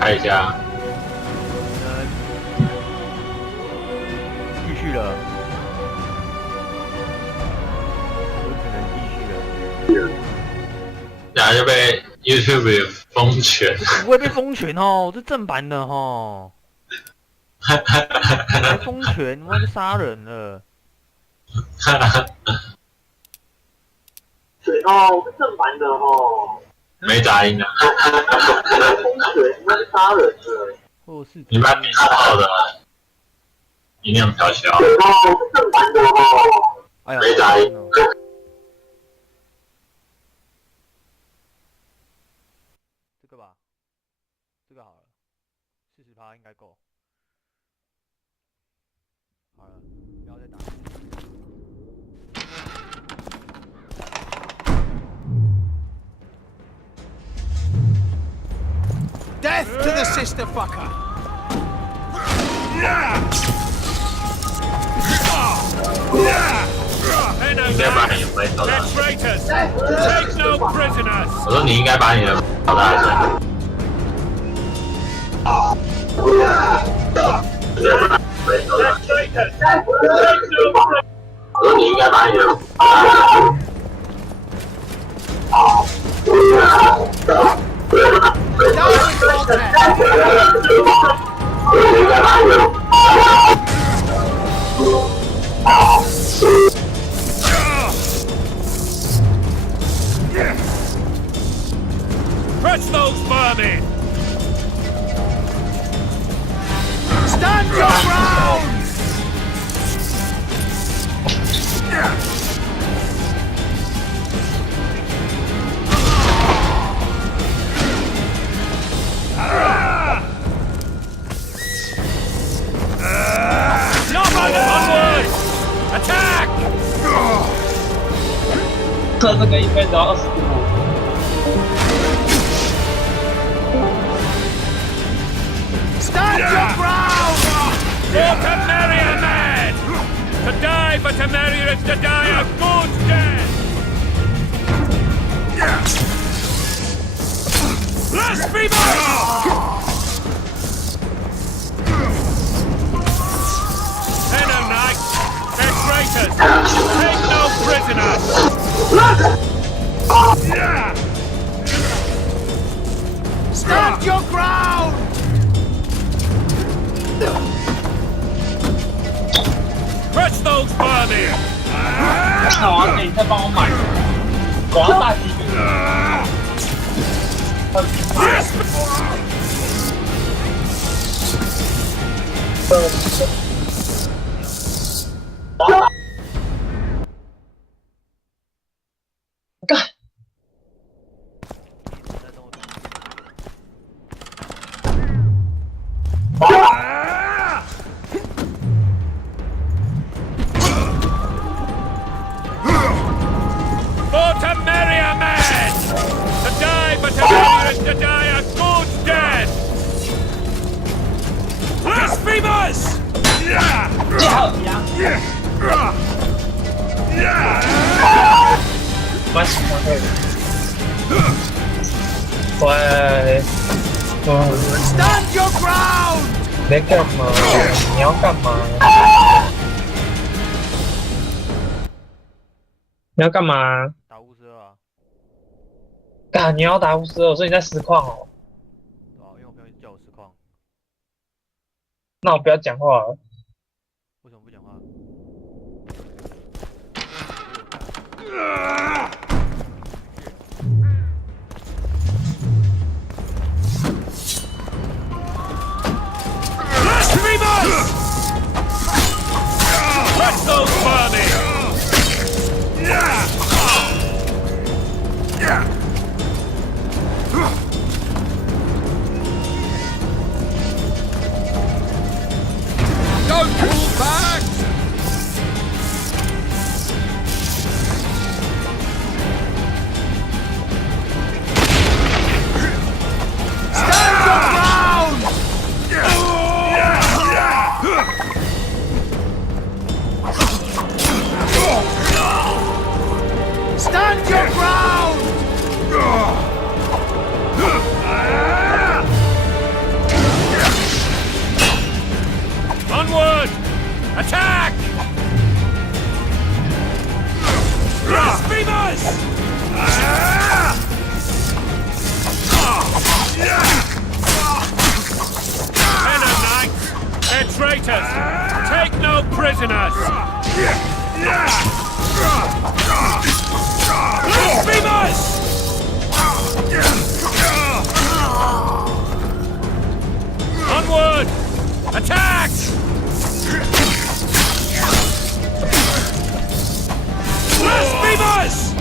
开一下。继续了，我只能继续了。然后就被 YouTube 封权。不会被封权哦，这正版的哦。还封权，妈就杀人了。对哦，是正版的哦。没杂音啊。封权，妈就杀人了。或是你把你好的音量调小。对哦，是正版的哦。哎呀，没杂音。这个吧，这个好了，40%应该够。好了，不要再打。Death to the sister fucker! 应该把你的回头大声。我说你应该把你的调大声。我说你应该把你的调大声。Crush those vermin! Stand your ground! Onward! Attack! 测这个应该只要25。Stand your ground! For Temeria, man! To die for Temeria is to die a good death! Blasphemers! Tenor knights! They're traitors! Take no prisoners! Stand your ground! Crush those vermin! 那我要给你再帮我买，我要大鸡腿。干！For Temeria, man! To die for Temeria is to die a good death! Blasphemers! 最好一样。蛮喜欢的。喂，Stand your ground! 你在干嘛？你要干嘛？你要干嘛？打52啊，干，你要打52，所以你在实况哦。对啊，因为我朋友一直叫我实况，那我不要讲话了。为什么不讲话？Blasphemers! Crush those vermin! Don't pull back! Stand your ground! traitors! Take no prisoners! Blasphemers! Onward! Attack! Blasphemers!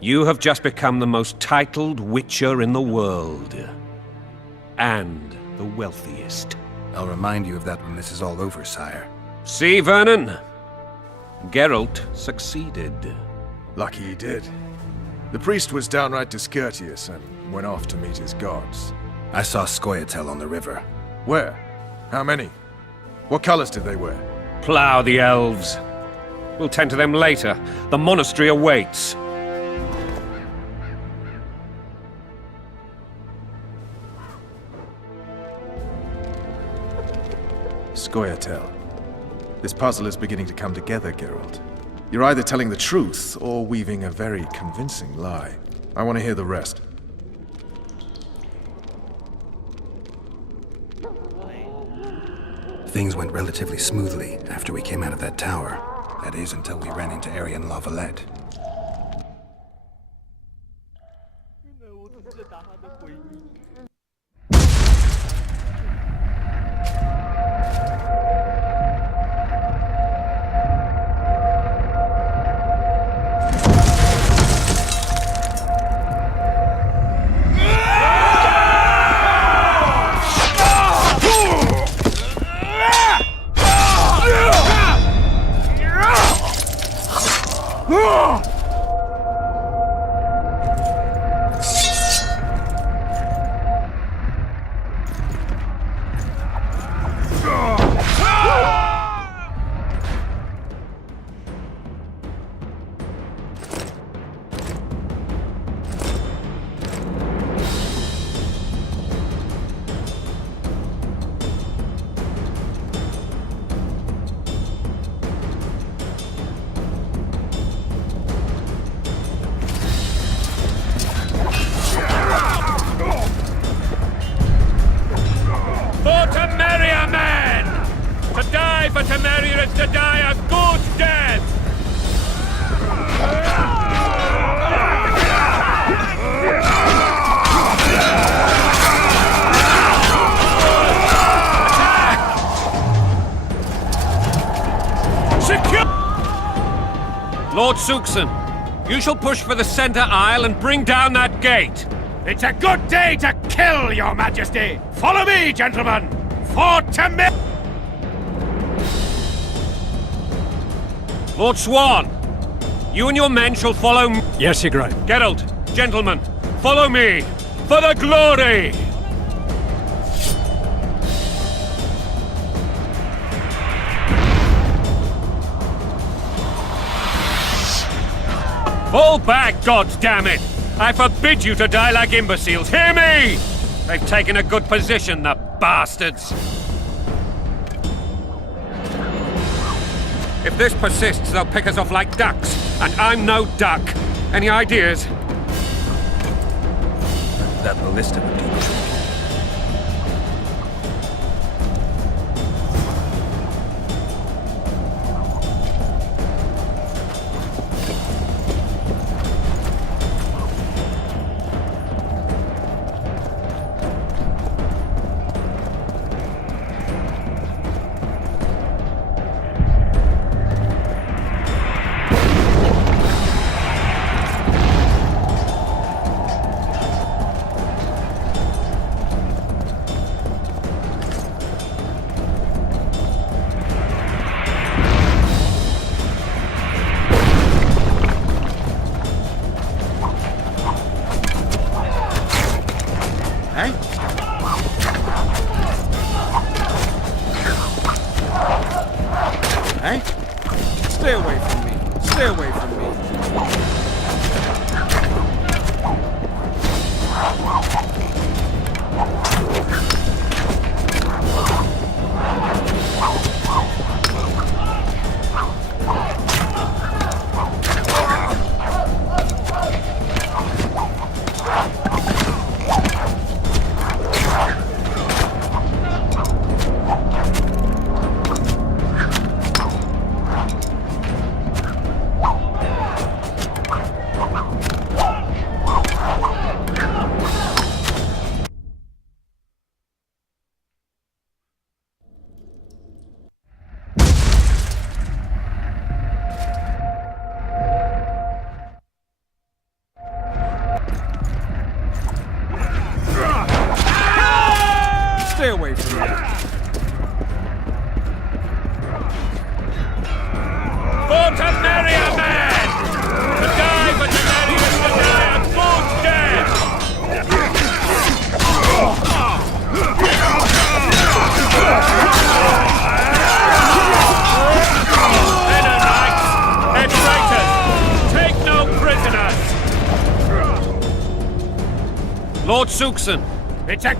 You have just become the most titled witcher in the world. And the wealthiest. I'll remind you of that when this is all over, sire. See, Vernon? Geralt succeeded. Lucky he did. The priest was downright discourteous and went off to meet his gods. I saw Scoia'tael on the river. Where? How many? What colors did they wear? Plough the elves. We'll tend to them later. The monastery awaits. Scoia'tael. This puzzle is beginning to come together, Geralt. You're either telling the truth or weaving a very convincing lie. I want to hear the rest. Things went relatively smoothly after we came out of that tower. That is, until we ran into Arian Lavalette. Temerians to die a good death! Secure! Lord Suxon, you shall push for the center aisle and bring down that gate. It's a good day to kill, Your Majesty! Follow me, gentlemen! For Temer... Lord Swan, you and your men shall follow me. Yes, Your Grace. Geralt, gentlemen, follow me for the glory! Fall back, goddammit! I forbid you to die like imbeciles. Hear me! They've taken a good position, the bastards. If this persists, they'll pick us off like ducks, and I'm no duck. Any ideas? That ballista would do the trick. Hey? Stay away from me. Stay away from me. Stay away from me. For Temeria, man! To die for Temeria is to die a good death! Mennonites! They're traitors! Take no prisoners! Lord Suxon, It's a...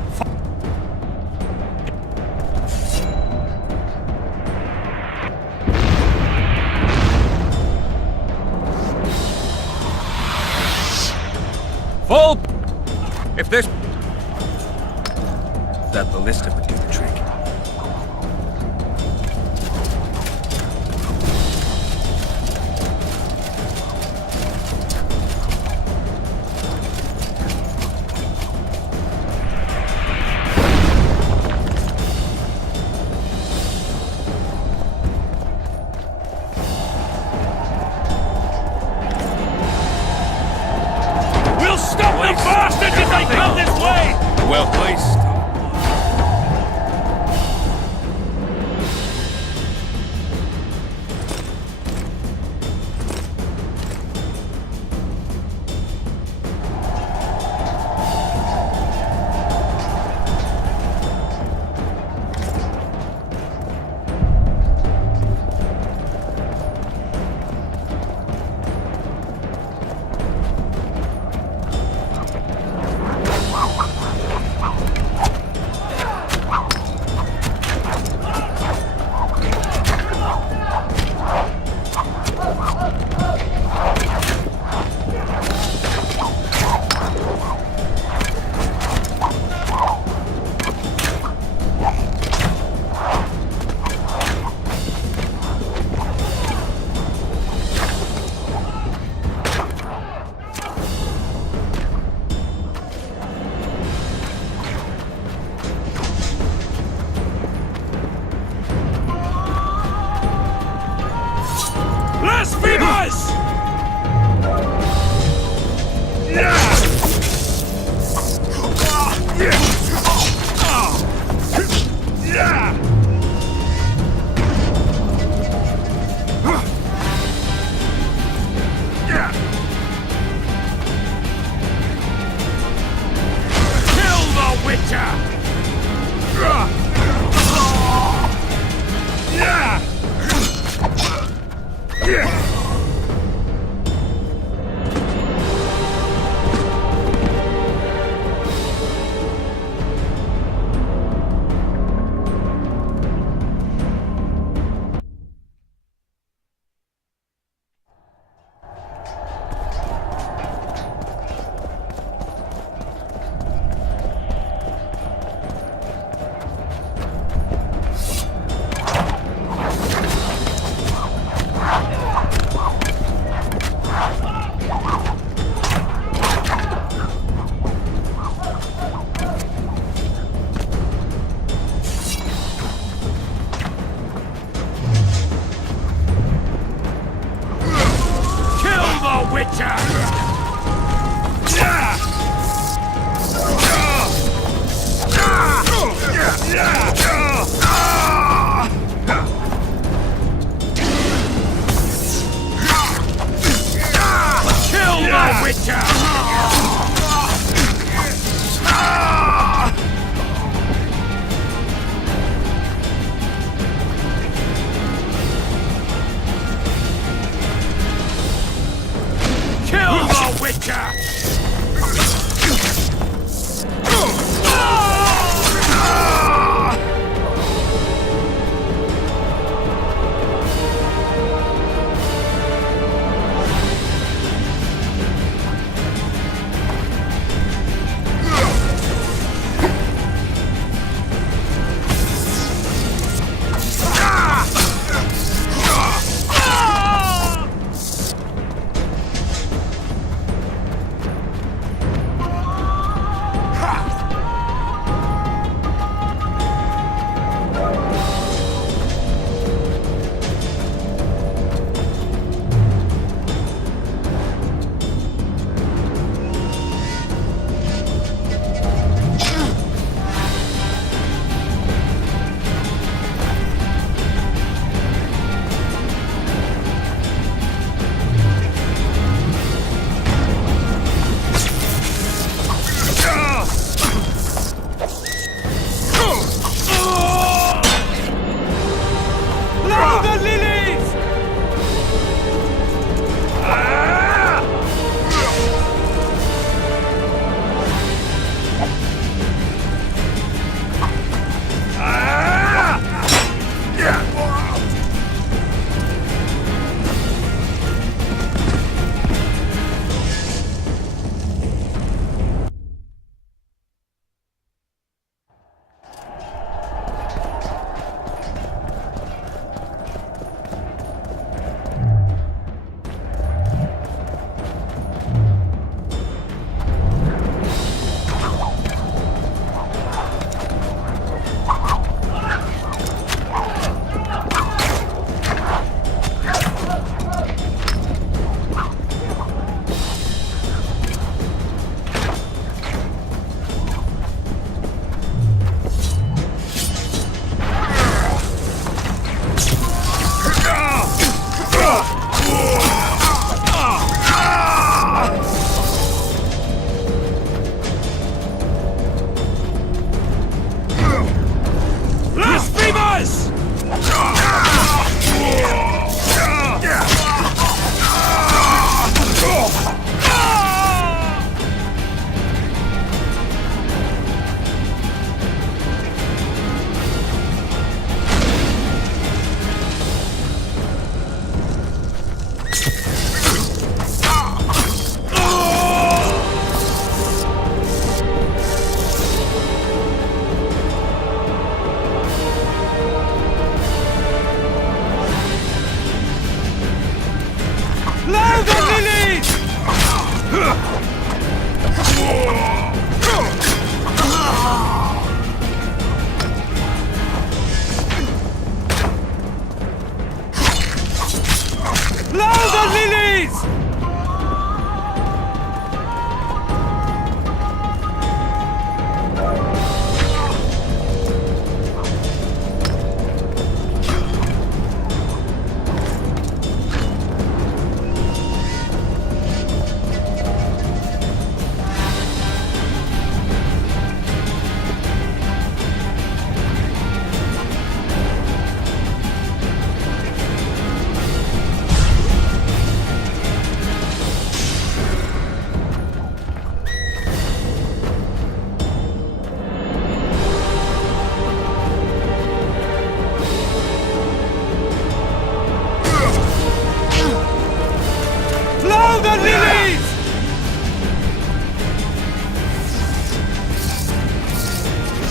fall! If this... That ballista would do the trick. Stop the bastards if they come this way! Well placed.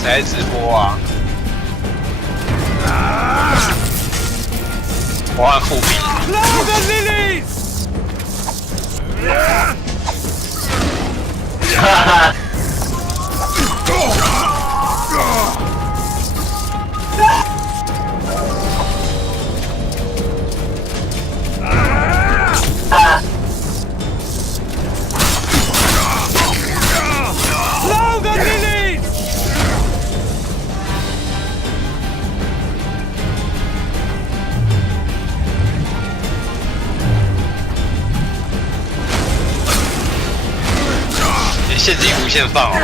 谁在直播啊？我按复辟。哈哈。现金无限放哦。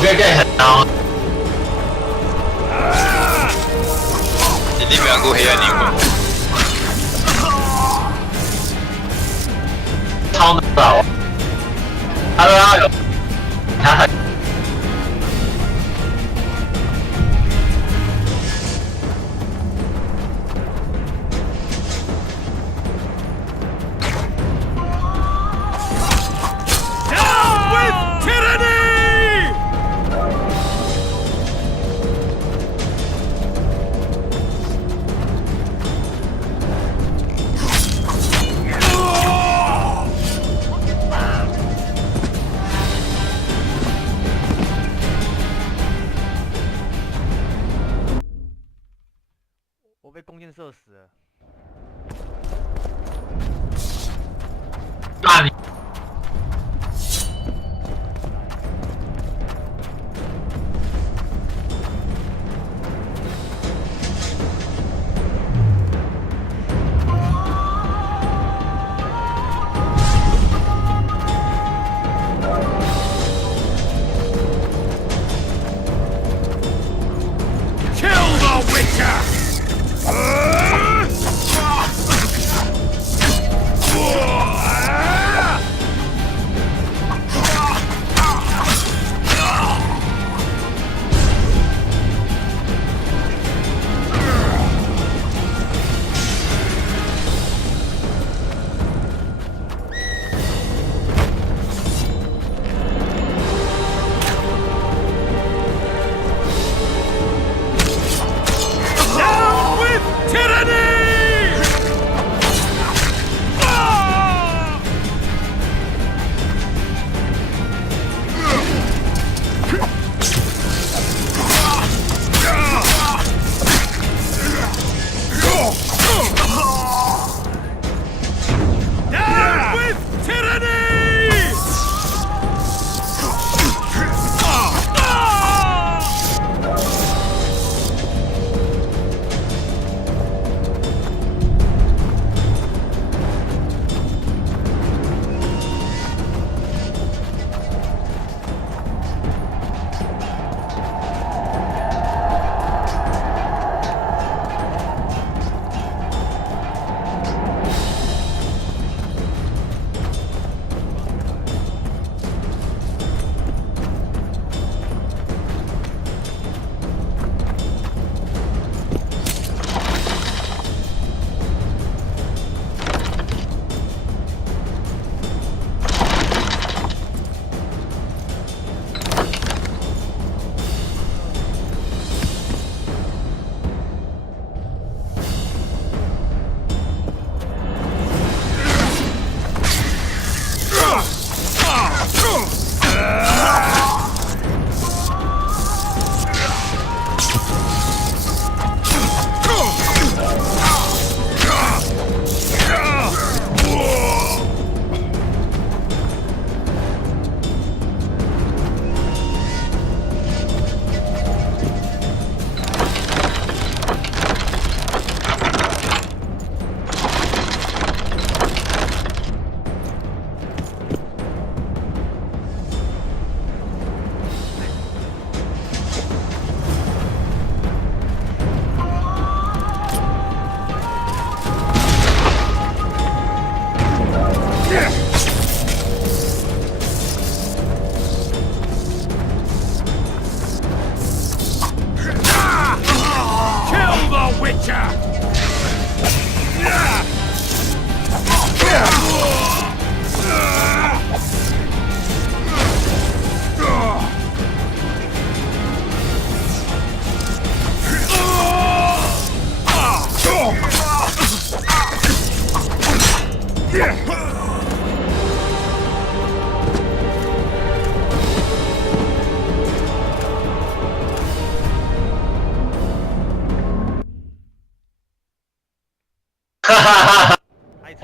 这个很高。两股黑暗灵魂，超难找。他都要有，他很。我被弓箭射死了。那你。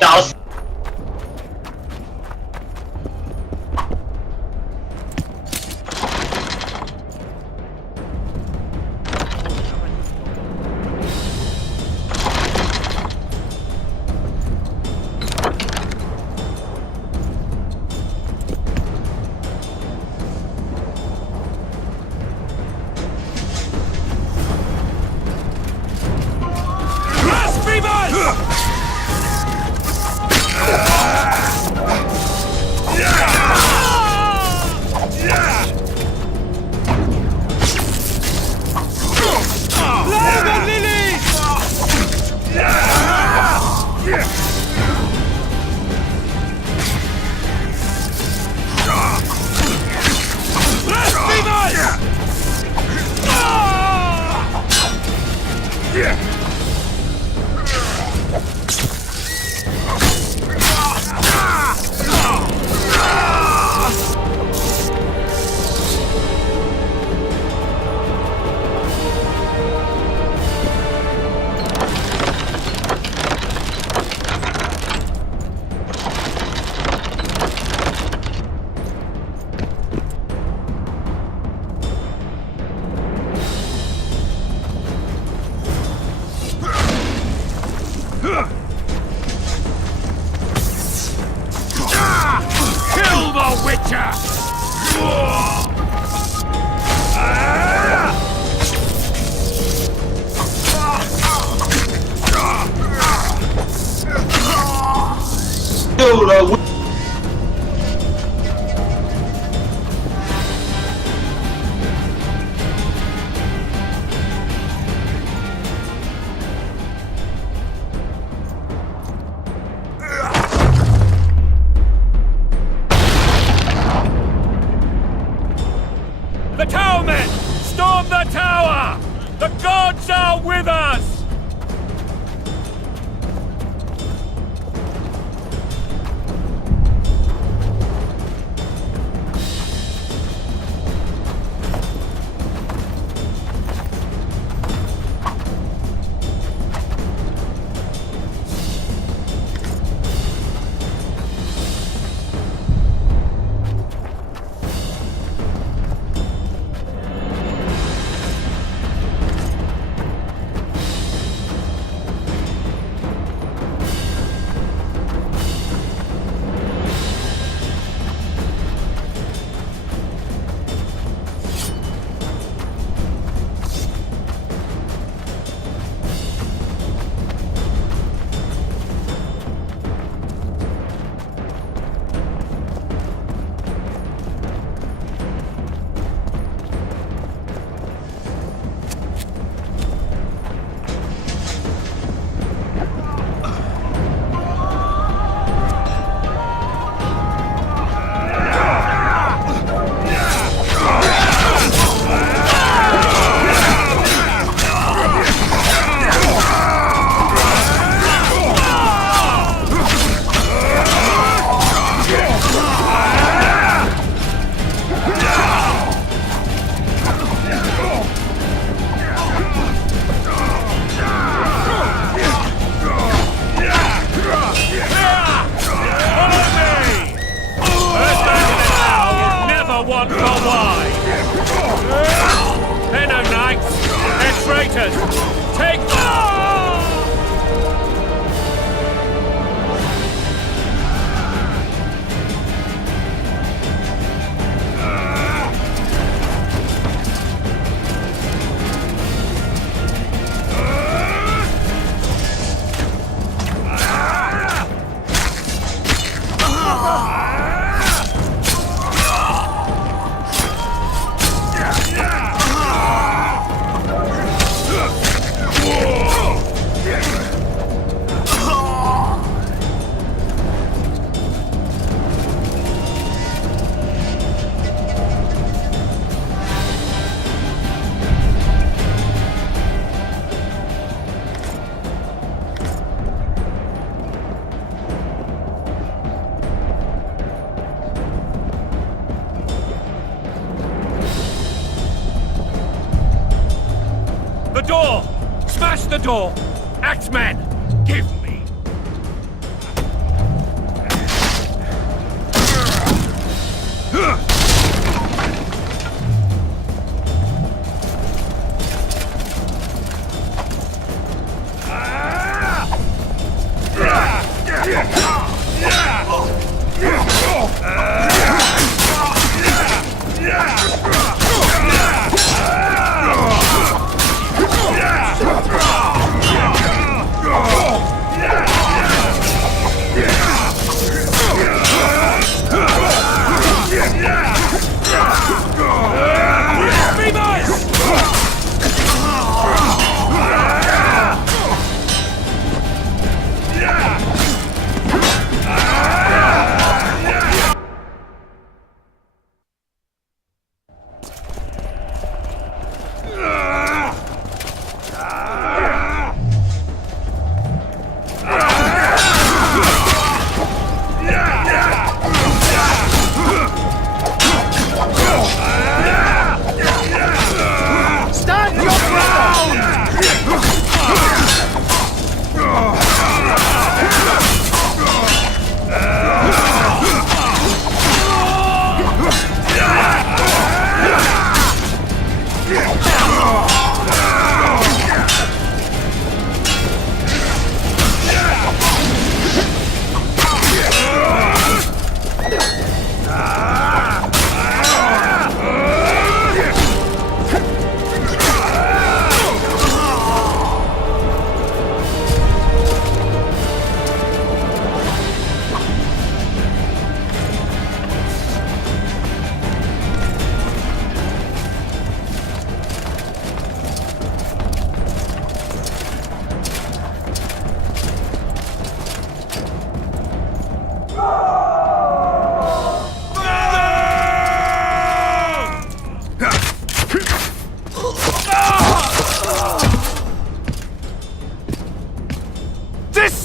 找死！ Kill the Witcher!救了。The tower men! Storm the tower! The gods are with us! One for wide. They're no knights. They're traitors. Take the door! Smash the door! Axemen, give me!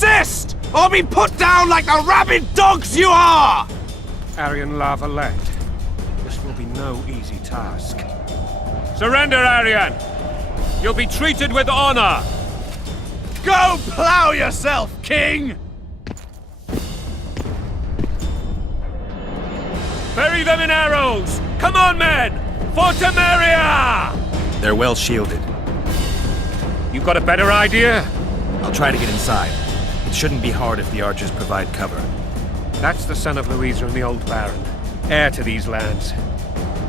Resist, or be put down like the rabid dogs you are! Aryan lava-led. This will be no easy task. Surrender, Aryan! You'll be treated with honor! Go plow yourself, King! Bury them in arrows! Come on, men! For Temeria! They're well shielded. You got a better idea? I'll try to get inside. It shouldn't be hard if the archers provide cover. That's the son of Louisa and the old Baron. Heir to these lands.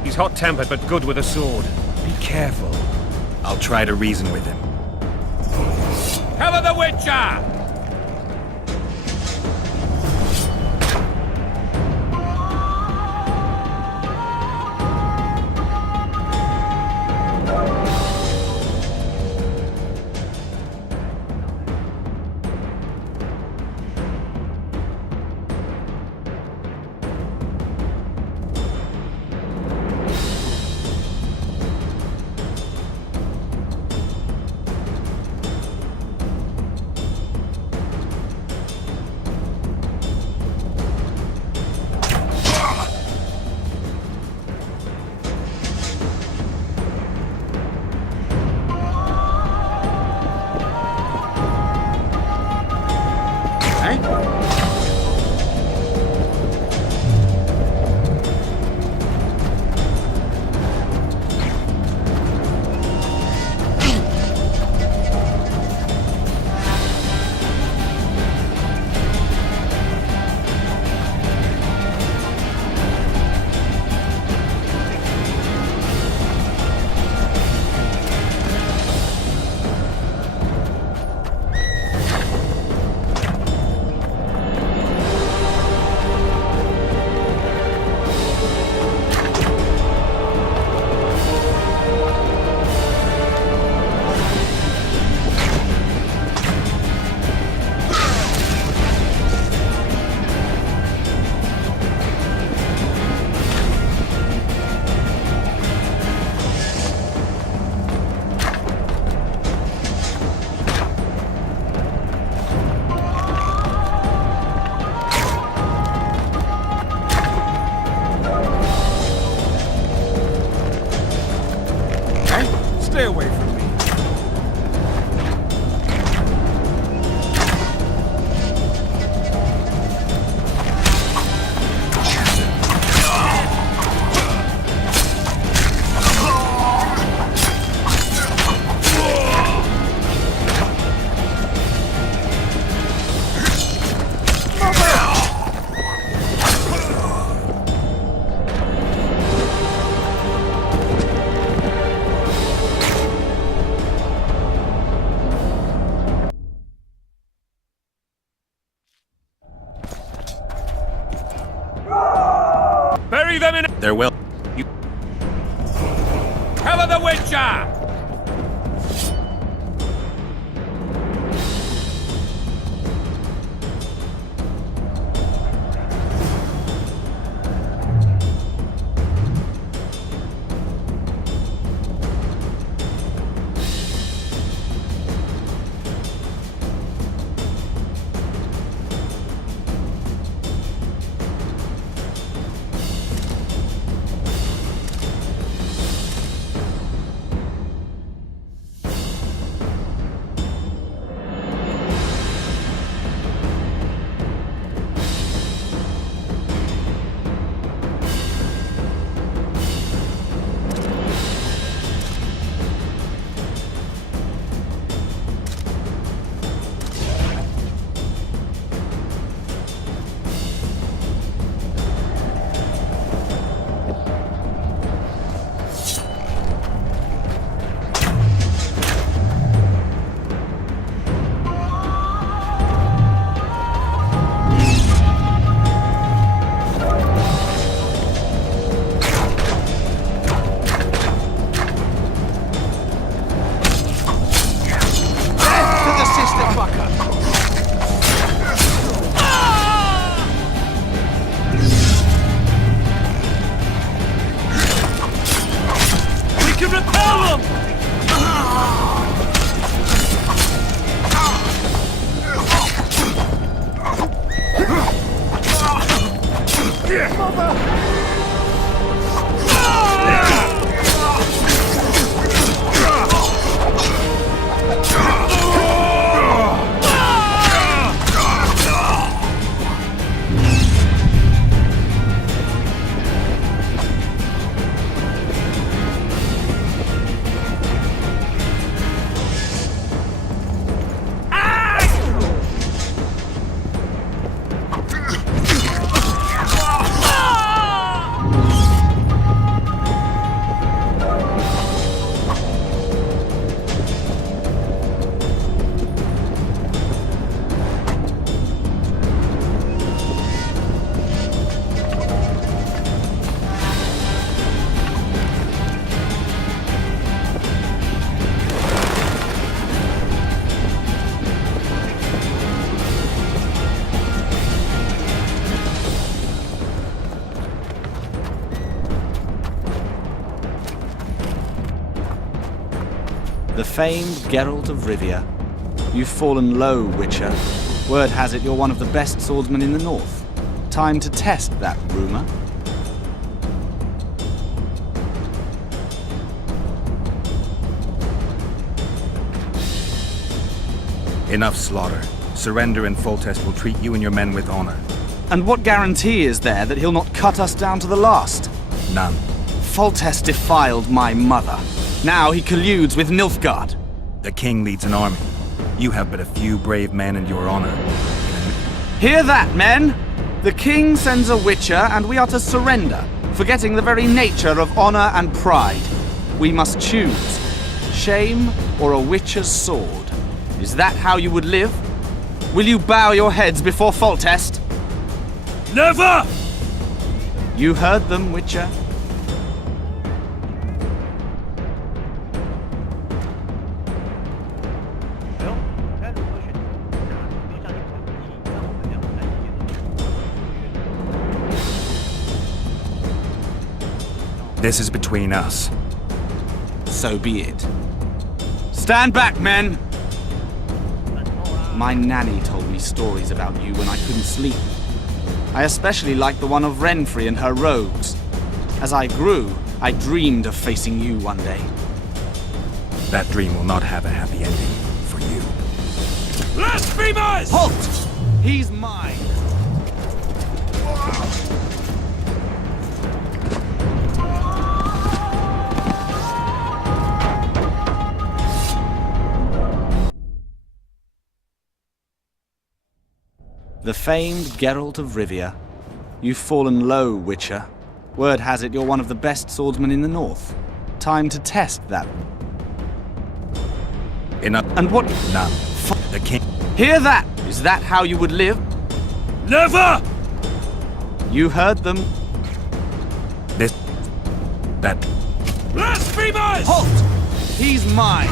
He's hot-tempered but good with a sword. Be careful. I'll try to reason with him. Cover the Witcher! Stay away from me. Bury them in... They're well... You... Cover the Witcher! The famed Geralt of Rivia. You've fallen low, Witcher. Word has it you're one of the best swordsmen in the north. Time to test that rumor. Enough slaughter. Surrender and Foltest will treat you and your men with honor. And what guarantee is there that he'll not cut us down to the last? None. Foltest defiled my mother. Now he colludes with Nilfgaard. The king leads an army. You have but a few brave men and your honor. Hear that, men! The king sends a witcher, and we are to surrender, forgetting the very nature of honor and pride. We must choose shame or a witcher's sword. Is that how you would live? Will you bow your heads before Foltest? Never! You heard them, Witcher. This is between us. So be it. Stand back, men! My nanny told me stories about you when I couldn't sleep. I especially liked the one of Renfrey and her rogues. As I grew, I dreamed of facing you one day. That dream will not have a happy ending for you. Blasphemers! Halt! He's mine! The famed Geralt of Rivia. You've fallen low, Witcher. Word has it you're one of the best swordsmen in the north. Time to test that. Enough. And what? None. The king. Hear that? Is that how you would live? Never! You heard them. That. Blasphemers! Halt! He's mine!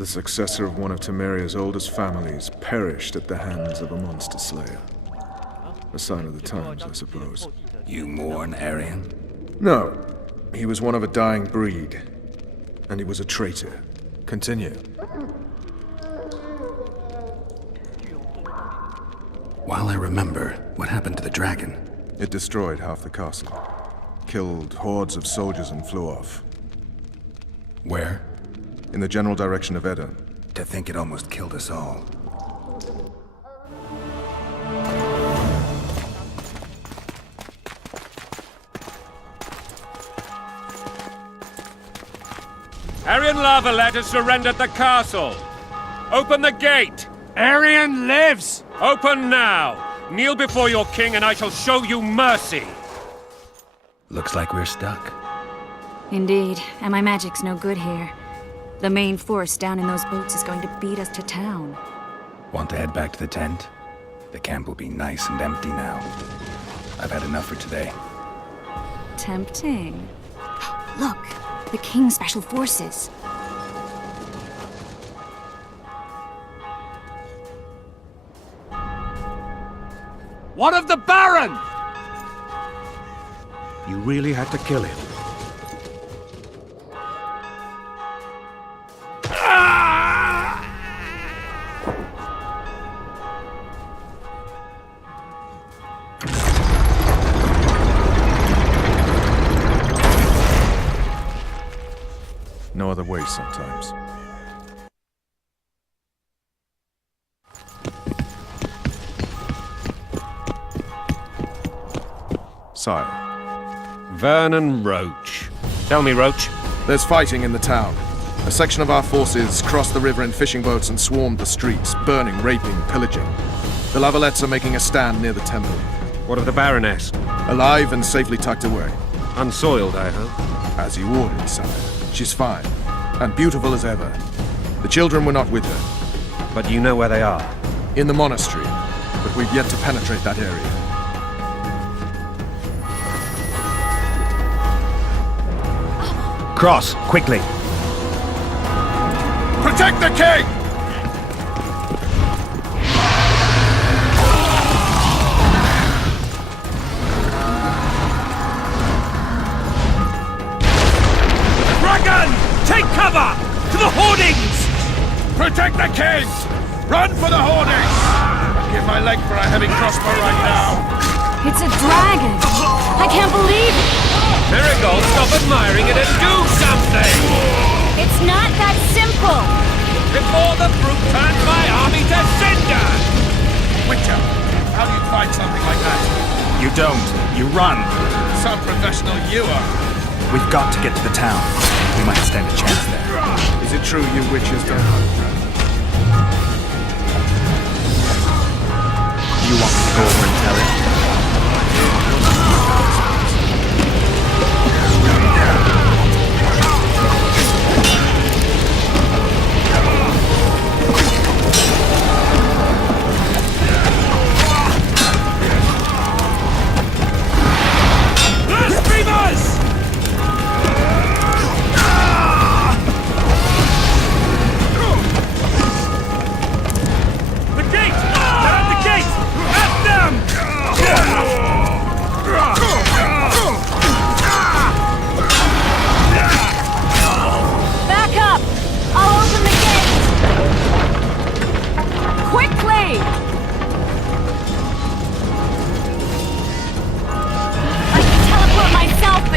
The successor of one of Temeria's oldest families perished at the hands of a monster slayer. A sign of the times, I suppose. You mourn, Arian? No. He was one of a dying breed. And he was a traitor. Continue. While I remember, what happened to the dragon? It destroyed half the castle. killed hordes of soldiers and flew off. Where? In the general direction of Edda. To think it almost killed us all. Aryan Lavalet has surrendered the castle. Open the gate! Aryan lives! Open now! Kneel before your king and I shall show you mercy! Looks like we're stuck. Indeed, and my magic's no good here. The main force down in those boats is going to beat us to town. Want to head back to the tent? The camp will be nice and empty now. I've had enough for today. Tempting. Look, the King's Special Forces. What of the Baron? You really had to kill him. No other way sometimes. Sire. Vernon Roach. Tell me, Roach. There's fighting in the town. A section of our forces crossed the river in fishing boats and swarmed the streets, burning, raping, pillaging. The Lavalettes are making a stand near the temple. What of the Baroness? Alive and safely tucked away. Unsoiled, I hope. As you ordered, sire. She's fine, and beautiful as ever. The children were not with her. But you know where they are? In the monastery, but we've yet to penetrate that area. Cross, quickly! Protect the king! Dragon! Take cover! To the hoardings! Protect the king! Run for the hoardings! I'd give my leg for a heavy crossbow right now. It's a dragon! I can't believe it! Marigold, stop admiring it and do something! It's not that simple! Before the brute turns my army to cinder! Witcher, how do you fight something like that? You don't. You run. Some professional you are. We've got to get to the town. We might stand a chance there. Is it true you witches don't hunt dragons? Do you want me to go over and tell it?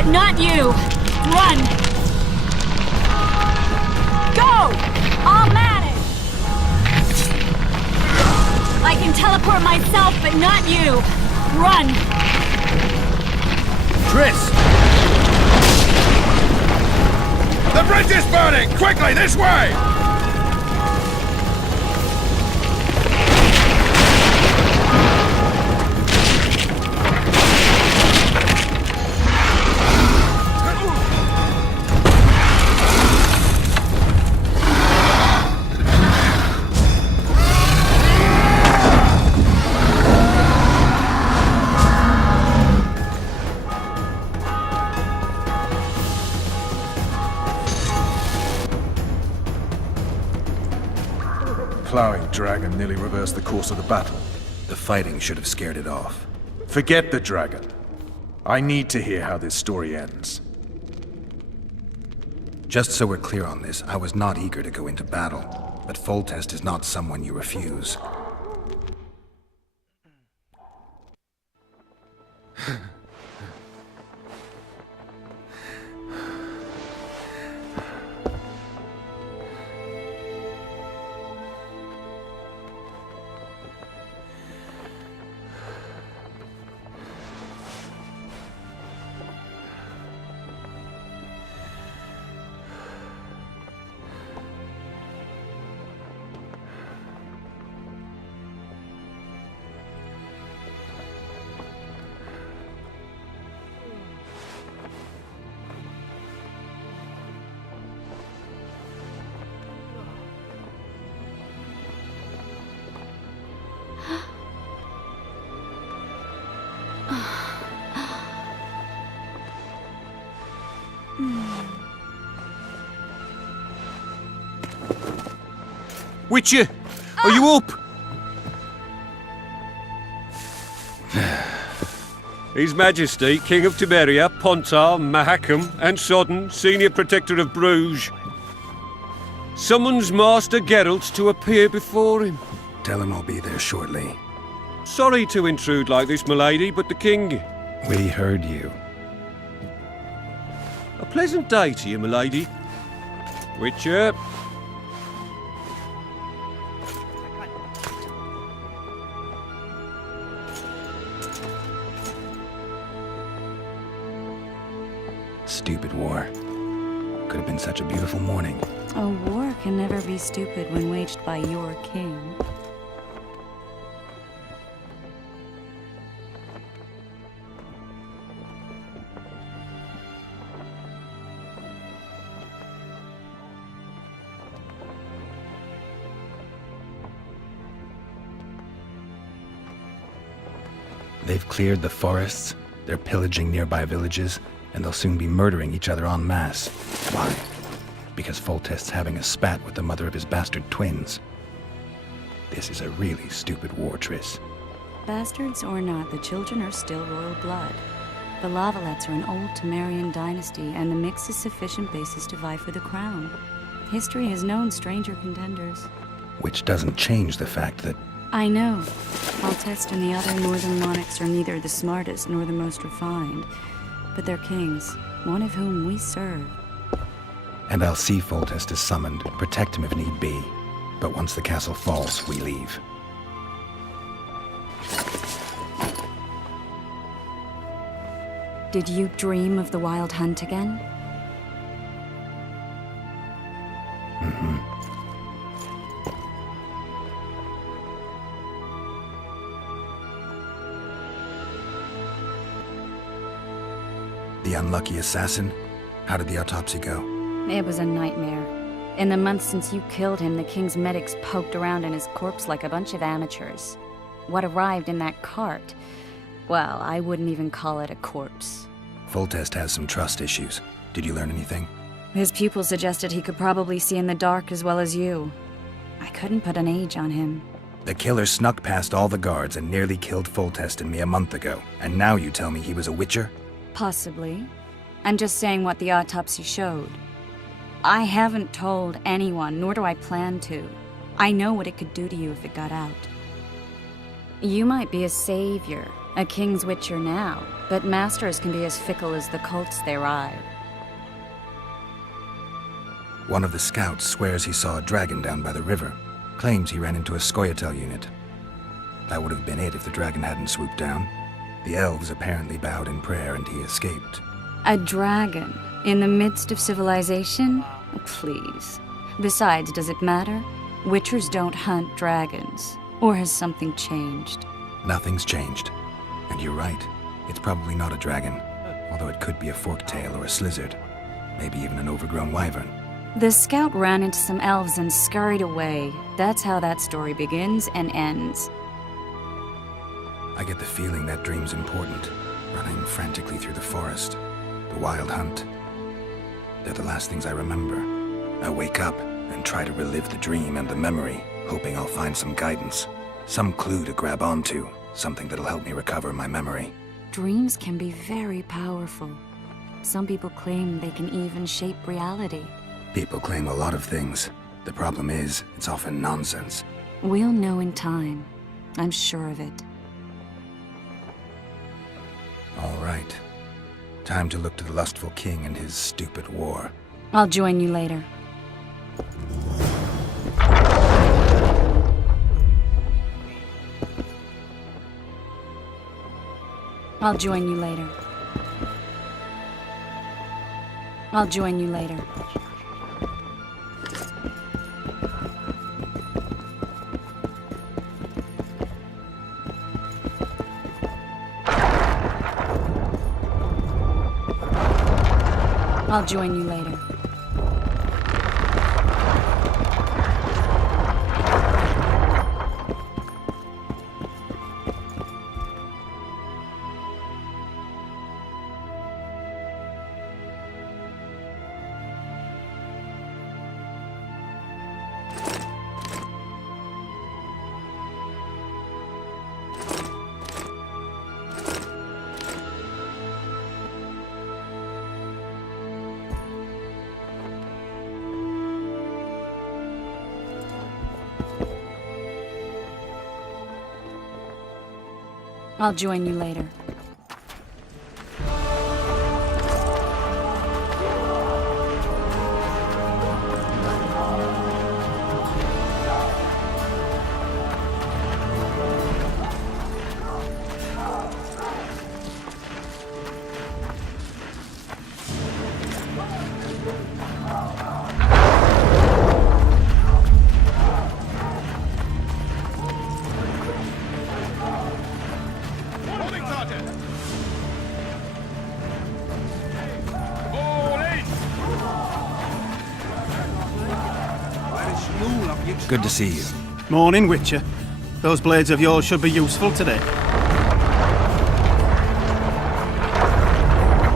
Not you! Run! Go! I'll manage! I can teleport myself, but not you! Run! Triss! The bridge is burning! Quickly, this way! Plowing dragon nearly reversed the course of the battle. The fighting should have scared it off. Forget the dragon. I need to hear how this story ends. Just so we're clear on this, I was not eager to go into battle, but Foltest is not someone you refuse. Witcher, are you up? His Majesty, King of Temeria, Pontar, Mahakam, and Sodden, Senior Protector of Bruges, summons Master Geralt to appear before him. Tell him I'll be there shortly. Sorry to intrude like this, milady, but the king... We heard you. A pleasant day to you, milady. Witcher. Stupid war. Could have been such a beautiful morning. A war can never be stupid when waged by your king. They've cleared the forests, they're pillaging nearby villages, and they'll soon be murdering each other en masse. Why? Because Foltest's having a spat with the mother of his bastard twins. This is a really stupid war, Triss. Bastards or not, the children are still royal blood. The Lavalettes are an old Temerian dynasty, and the mix is sufficient basis to vie for the crown. History has known stranger contenders. Which doesn't change the fact that... I know. Foltest and the other northern monarchs are neither the smartest nor the most refined, but they're kings, one of whom we serve. And I'll see Foltest is summoned, protect him if need be. But once the castle falls, we leave. Did you dream of the wild hunt again? Mm-hmm. The unlucky assassin? How did the autopsy go? It was a nightmare. In the months since you killed him, the king's medics poked around in his corpse like a bunch of amateurs. What arrived in that cart? Well, I wouldn't even call it a corpse. Foltest has some trust issues. Did you learn anything? His pupils suggested he could probably see in the dark as well as you. I couldn't put an age on him. The killer snuck past all the guards and nearly killed Foltest and me a month ago. And now you tell me he was a witcher? Possibly. I'm just saying what the autopsy showed. I haven't told anyone, nor do I plan to. I know what it could do to you if it got out. You might be a savior, a king's witcher now, but masters can be as fickle as the cults they ride. One of the scouts swears he saw a dragon down by the river. Claims he ran into a Scoia'tael unit. That would have been it if the dragon hadn't swooped down. The elves apparently bowed in prayer and he escaped. A dragon? In the midst of civilization? Please. Besides, does it matter? Witchers don't hunt dragons. Or has something changed? Nothing's changed. And you're right. It's probably not a dragon. Although it could be a forktail or a slizzard. Maybe even an overgrown wyvern. The scout ran into some elves and scurried away. That's how that story begins and ends. I get the feeling that dream's important. Running frantically through the forest. The wild hunt. They're the last things I remember. I wake up and try to relive the dream and the memory, hoping I'll find some guidance. Some clue to grab onto. Something that'll help me recover my memory. Dreams can be very powerful. Some people claim they can even shape reality. People claim a lot of things. The problem is, it's often nonsense. We'll know in time. I'm sure of it. All right. Time to look to the lustful king and his stupid war. I'll join you later. I'll join you later. I'll join you later. I'll join you later. I'll join you later. Good to see you. Morning, Witcher. Those blades of yours should be useful today.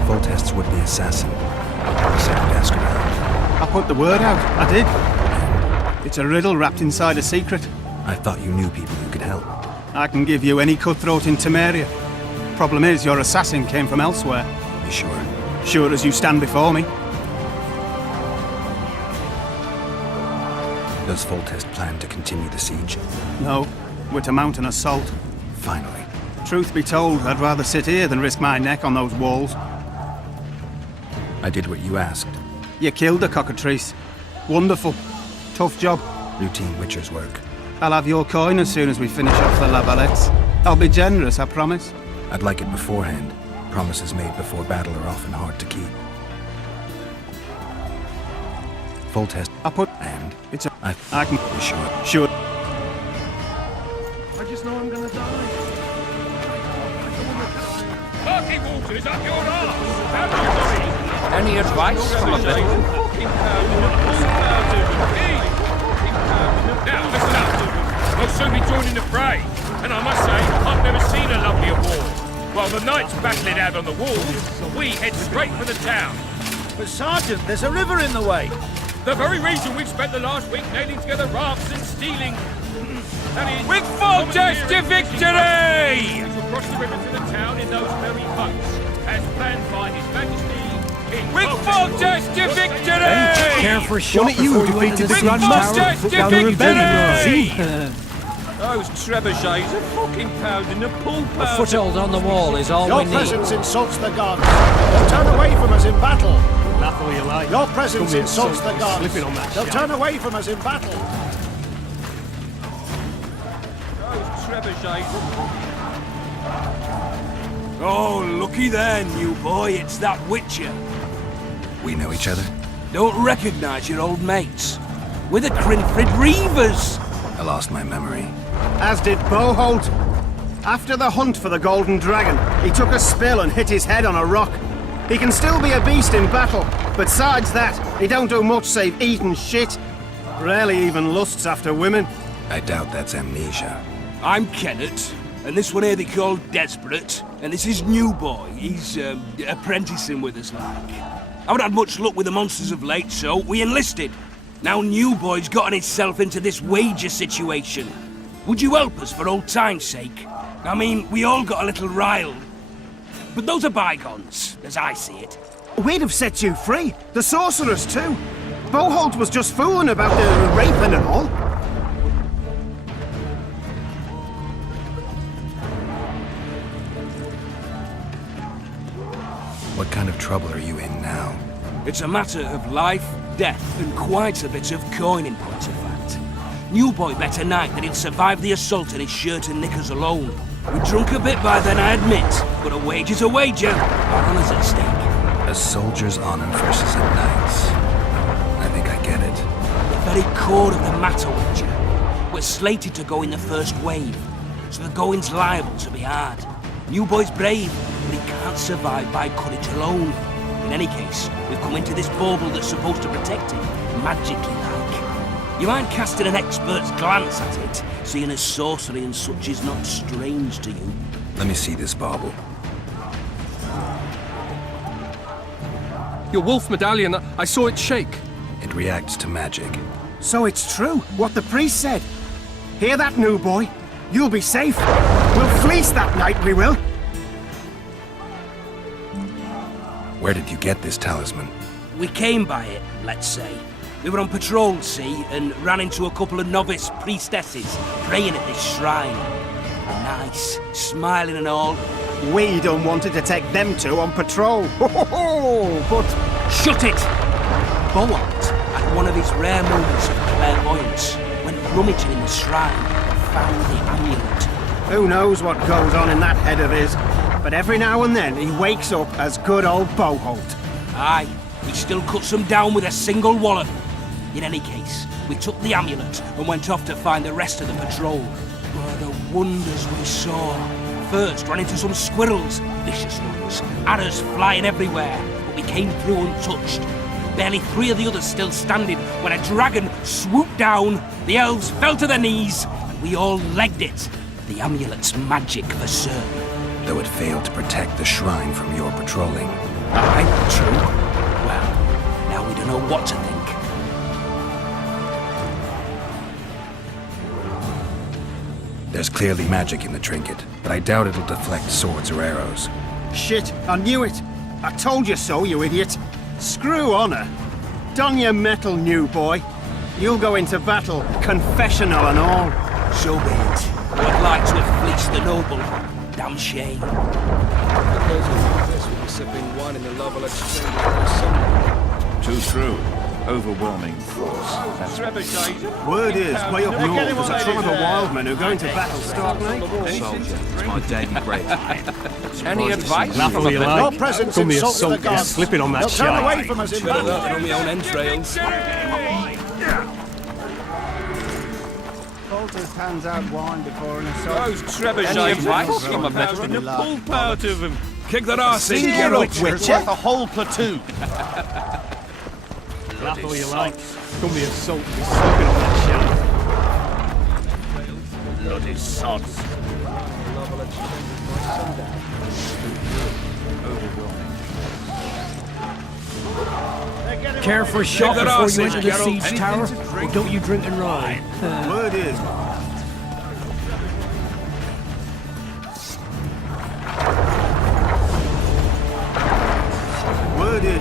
Foltest's would-be assassin. You said you'd ask around. I put the word out. I did. It's a riddle wrapped inside a secret. I thought you knew people who could help. I can give you any cutthroat in Temeria. Problem is, your assassin came from elsewhere. You sure? Sure as you stand before me. Does Foltest plan to continue the siege? No, we're to mount an assault. Finally. Truth be told, I'd rather sit here than risk my neck on those walls. I did what you asked. You killed the cockatrice. Wonderful. Tough job. Routine Witcher's work. I'll have your coin as soon as we finish off the lavalettes. I'll be generous, I promise. I'd like it beforehand. Promises made before battle are often hard to keep. Foltest. I put... And? It's a... I can... You sure? Sure. I just know I'm gonna die. Murky waters up your arse! How do you got it? Any advice from a bit? Now, listen up. I'll soon be joining the fray. And I must say, I've never seen a lovelier war. While the knights battle it out on the walls, we head straight for the town. But Sergeant, there's a river in the way. The very reason we've spent the last week nailing together rafts and stealing... That is... With Foltest to victory! ...to cross the river to the town in those very boats, as planned by His Majesty... King With Foltest to victory! Care for a shot before you defeated the Grand Tower and put down the rebellion. Those trebuchets are fucking pounding the pool powder. A foothold on the wall is all Your we need. presence insults the gods. They'll turn away from us in battle. Laugh all you like. Your presence insults the gods. Slipping on that They'll shite. turn away from us in battle. Those trebuchets. Oh, looky there, new boy. It's that Witcher. We know each other? Don't recognize your old mates. We're the Crinfrid Reavers. I lost my memory. As did Boholt. After the hunt for the Golden Dragon, he took a spill and hit his head on a rock. He can still be a beast in battle, but besides that, he don't do much save eat and shit. Rarely even lusts after women. I doubt that's amnesia. I'm Kenneth, and this one here they call Desperate, and this is New Boy. He's apprenticing with us, like. I haven't had much luck with the monsters of late, so we enlisted. Now New Boy's gotten himself into this wager situation. Would you help us for old time's sake? I mean, we all got a little riled. But those are bygones, as I see it. We'd have set you free. The sorceress, too. Boholt was just fooling about the raping and all. What kind of trouble are you in now? It's a matter of life, death, and quite a bit of coin in point of fact. New Boy bet a night that he'd survive the assault in his shirt and knickers alone. We drunk a bit by then, I admit, but a wager's a wager. Our honor's at stake. A soldier's honor versus a knight's. I think I get it. The very core of the matter, Witcher. We're slated to go in the first wave, so the going's liable to be hard. New Boy's brave, but he can't survive by courage alone. In any case, we've come into this bauble that's supposed to protect him, magically like. You mind casting an expert's glance at it, seeing as sorcery and such is not strange to you? Let me see this bauble. Your wolf medallion, I saw it shake. It reacts to magic. So it's true, what the priest said. Hear that, New Boy? You'll be safe. We'll fleece that night, we will. Where did you get this talisman? We came by it, let's say. We were on patrol, see, and ran into a couple of novice priestesses praying at this shrine. Nice, smiling and all. We done wanted to take them two on patrol. But shut it! Boat, at one of his rare moments of clairvoyance, went rummaging in the shrine and found the amulet. who knows what goes on in that head of his? But every now and then he wakes up as good old Boholt. Aye, he still cuts them down with a single wallet. In any case, we took the amulet and went off to find the rest of the patrol. Oh, the wonders we saw. First, ran into some squirrels, vicious ones, arrows flying everywhere, but we came through untouched. Barely 3 of the others still standing when a dragon swooped down, the elves fell to their knees, and we all legged it. The amulet's magic for certain. Though it failed to protect the shrine from your patrolling. Aye, true. Well, now we don't know what to think. There's clearly magic in the trinket, but I doubt it'll deflect swords or arrows. Shit, I knew it. I told you so, you idiot. Screw honor. Don your metal, new boy. You'll go into battle, confessional and all. So be it. I'd like to have fleeced the noble. Damn shame. Too true. Overwhelming force. That's Word is, way up north, there's a tribe of wildmen who go into battle stark night. Soldier. It's my daily bread. Any advice? Laugh all you like. Your presence Come here, insults the soldier, gods. slipping on that They'll turn shite. away from us in battle. on my own entrails. Bolter's hands out wine before an assault. Those trebuchets from a veteran to pull out of them. Kick that ass in, Geralt. Witcher. A whole platoon. Laugh all you like. Come here, soldier, slipping on that shite. Bloody sods. Care for a shot before you enter the siege tower? Or don't you drink and ride? Word is,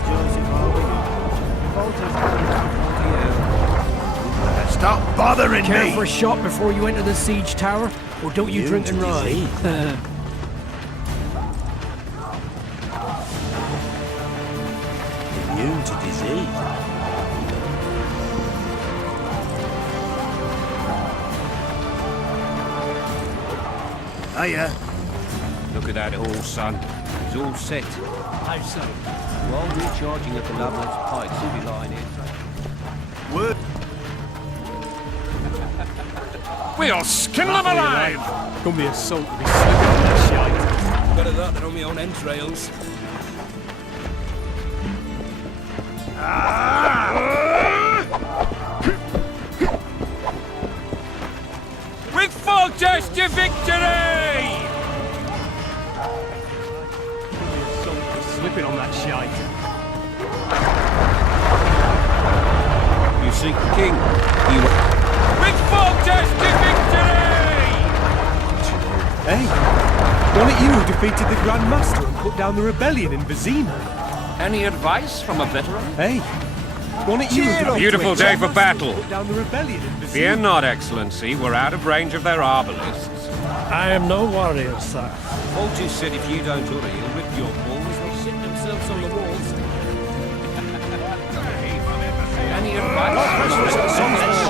Joseph. Stop bothering Care me. for a shot before you enter the siege tower? Or don't you drink and ride? Immune to disease. Hiya. Look at that horse, son. He's all set. How so? While we're charging at the Loveless Pikes, he'll be lying here. Word. We'll skin them alive! Come here, soldier, slipping on that shite. Better that than on my own entrails. With Foltest to victory! Slipping on that shite. You seek the king. With Foltest to victory! Hey, wasn't it you who defeated the Grand Master and put down the rebellion in Vizima? Any advice from a veteran? Hey, wasn't it you who defeated Beautiful the day Grand for Master battle. and put down the rebellion in Vizima? Fear not, Excellency. We're out of range of their arbalists. I am no warrior, sir. Foltest said if you don't hurry, he'll rip your balls. They sit themselves on the walls. Any advice from a veteran?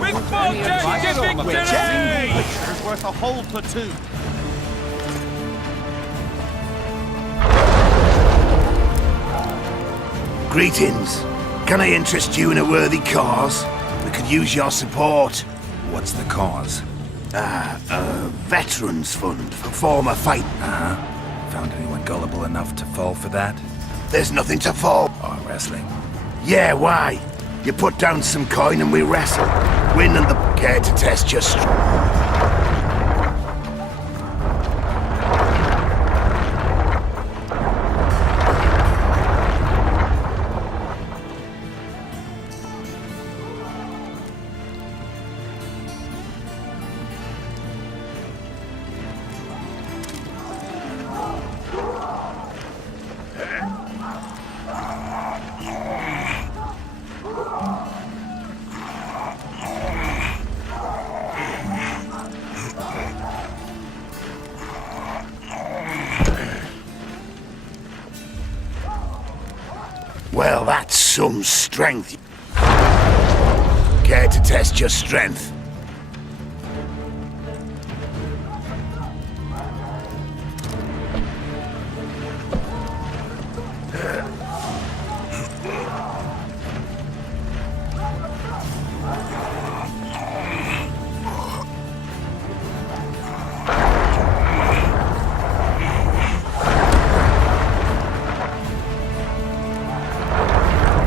With Foltest to victory! It's worth a whole platoon. Greetings. Can I interest you in a worthy cause? We could use your support. What's the cause? A veterans fund for former fight. Found anyone gullible enough to fall for that? There's nothing to fall. Or wrestling? Yeah, why? You put down some coin and we wrestle. Win and the care to test your strength. Well, that's some strength. Care to test your strength?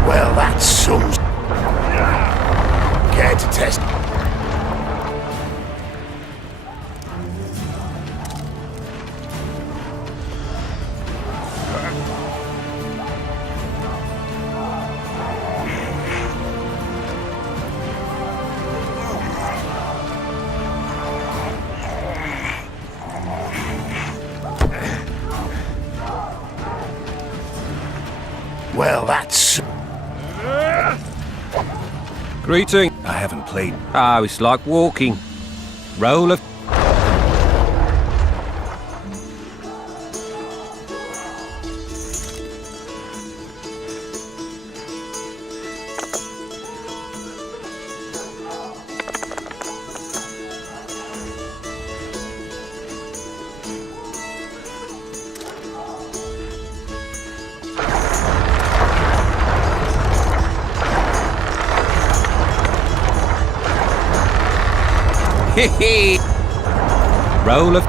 Well, that's some... Care to test? Well, that's... Greeting. I haven't played. Ah, it's like walking. Roll of... Hee Roll of...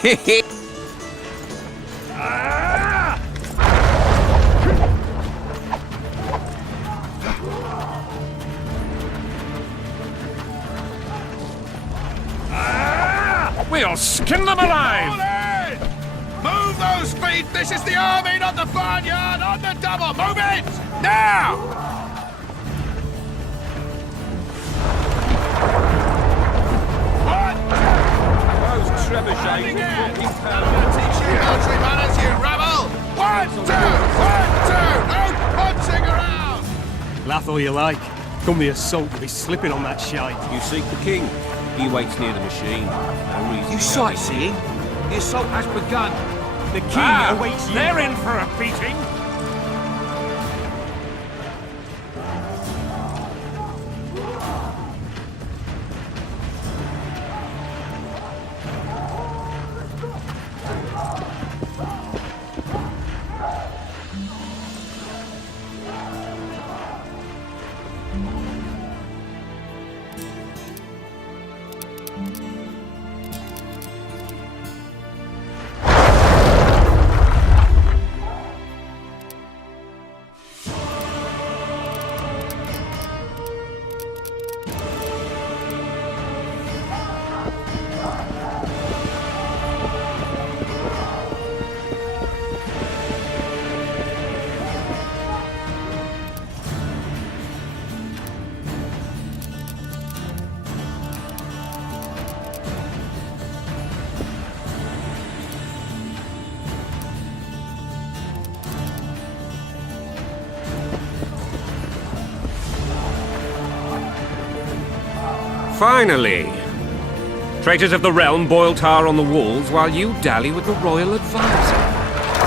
Hee We'll skin them alive! Move those feet! This is the army, not the barnyard! On the double! Move it! Now! Those trebuchets will Teach you military manners, you rebel! 1, 2! 1, 2! No punching around! Laugh all you like. Come the assault to be slipping on that shite. You seek the king. He waits near the machine. No reason. You sightseeing? The assault has begun. The king awaits you. They're in for a beating! Finally! Traitors of the realm boil tar on the walls while you dally with the royal advisor.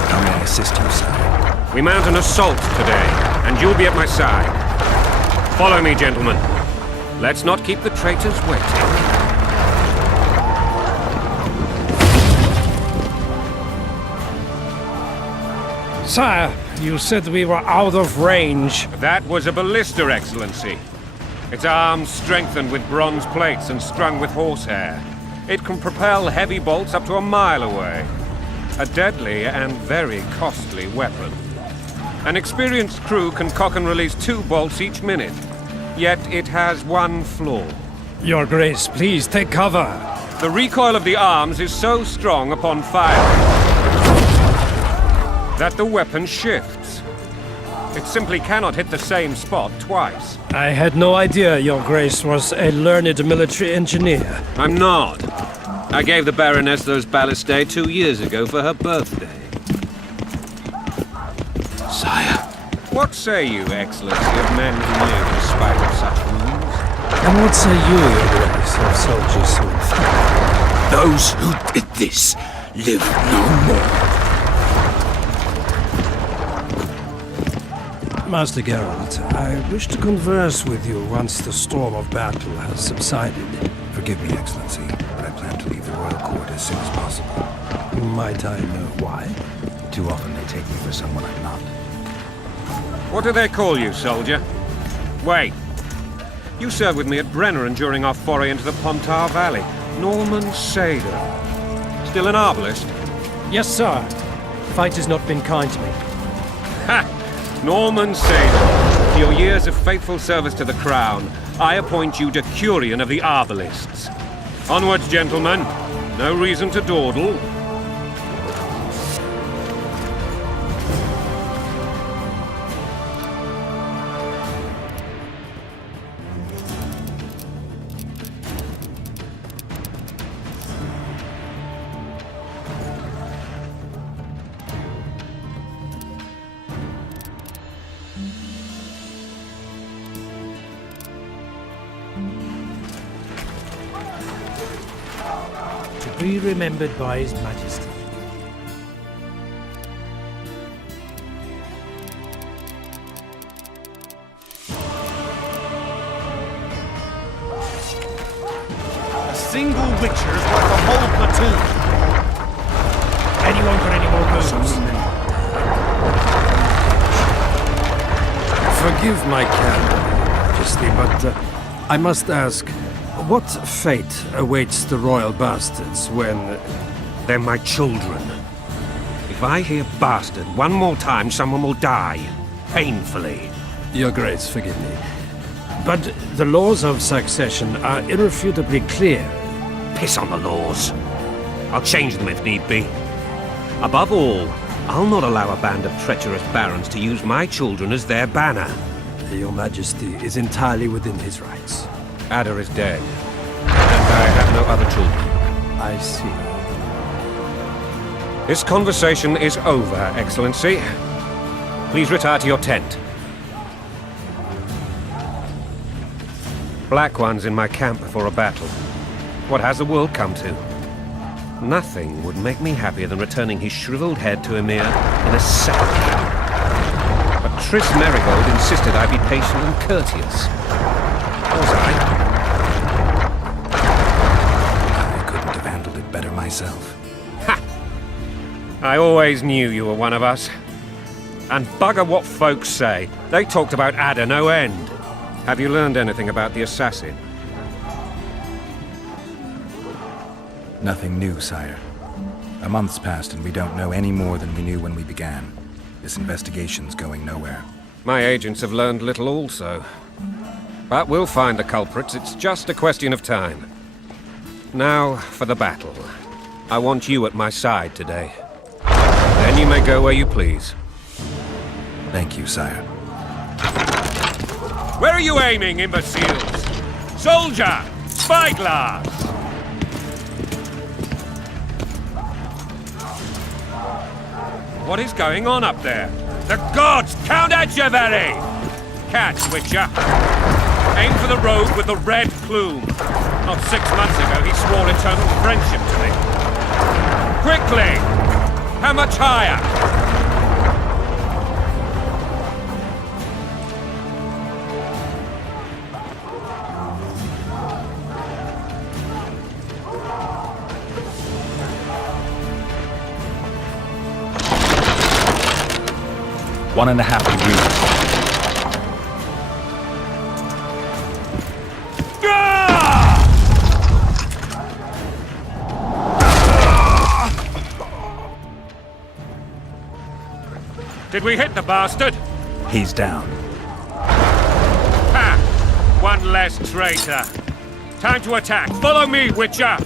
How may I assist you, sire? We mount an assault today, and you'll be at my side. Follow me, gentlemen. Let's not keep the traitors waiting. Sire, you said we were out of range. That was a ballista, Excellency. Its arms strengthened with bronze plates and strung with horsehair. It can propel heavy bolts up to a mile away. A deadly and very costly weapon. An experienced crew can cock and release 2 bolts each minute. Yet it has one flaw. Your Grace, please take cover. The recoil of the arms is so strong upon fire that the weapon shifts. It simply cannot hit the same spot twice. I had no idea Your Grace was a learned military engineer. I'm not. I gave the Baroness those ballistae 2 years ago for her birthday. Sire. What say you, Excellency, of men who live in spite of such wounds? And what say you, Your Grace, of soldiers who fell? Those who did this live no more. Master Geralt, I wish to converse with you once the storm of battle has subsided. Forgive me, Excellency, but I plan to leave the royal court as soon as possible. Might I know why? Too often they take me for someone I'm not. What do they call you, soldier? Wait. You served with me at Brenneran during our foray into the Pontar Valley. Norman Sader. Still an arbalist? Yes, sir. Fate has not been kind to me. Ha! Norman Sader. For your years of faithful service to the Crown, I appoint you Decurion of the Arbalists. Onwards, gentlemen. No reason to dawdle. To be remembered by His Majesty. A single Witcher is worth a whole platoon. Anyone got any more moves? Forgive my candor, Majesty, but I must ask, what fate awaits the royal bastards when... They're my children. If I hear bastard one more time, someone will die. Painfully. Your Grace, forgive me. But the laws of succession are irrefutably clear. Piss on the laws. I'll change them if need be. Above all, I'll not allow a band of treacherous barons to use my children as their banner. Your Majesty is entirely within his rights. Ada is dead, and I have no other children. I see. This conversation is over, Excellency. Please retire to your tent. Black One's in my camp before a battle. What has the world come to? Nothing would make me happier than returning his shriveled head to Emir in a second. But Triss Merigold insisted I be patient and courteous. Was I? I couldn't have handled it better myself. Ha! I always knew you were one of us. And bugger what folks say. They talked about Ada no end. Have you learned anything about the assassin? Nothing new, sire. A month's passed and we don't know any more than we knew when we began. This investigation's going nowhere. My agents have learned little also. But we'll find the culprits. It's just a question of time. Now for the battle. I want you at my side today. Then you may go where you please. Thank you, sire. Where are you aiming, imbeciles? Soldier! Spyglass! What is going on up there? The gods count at you, Very! Catch, Witcher. Aim for the rogue with the red plume. Not 6 months ago, he swore eternal friendship to me. Quickly! How much higher? One and a half degrees. Did we hit the bastard? He's down. Ha! One less traitor. Time to attack. Follow me, Witcher!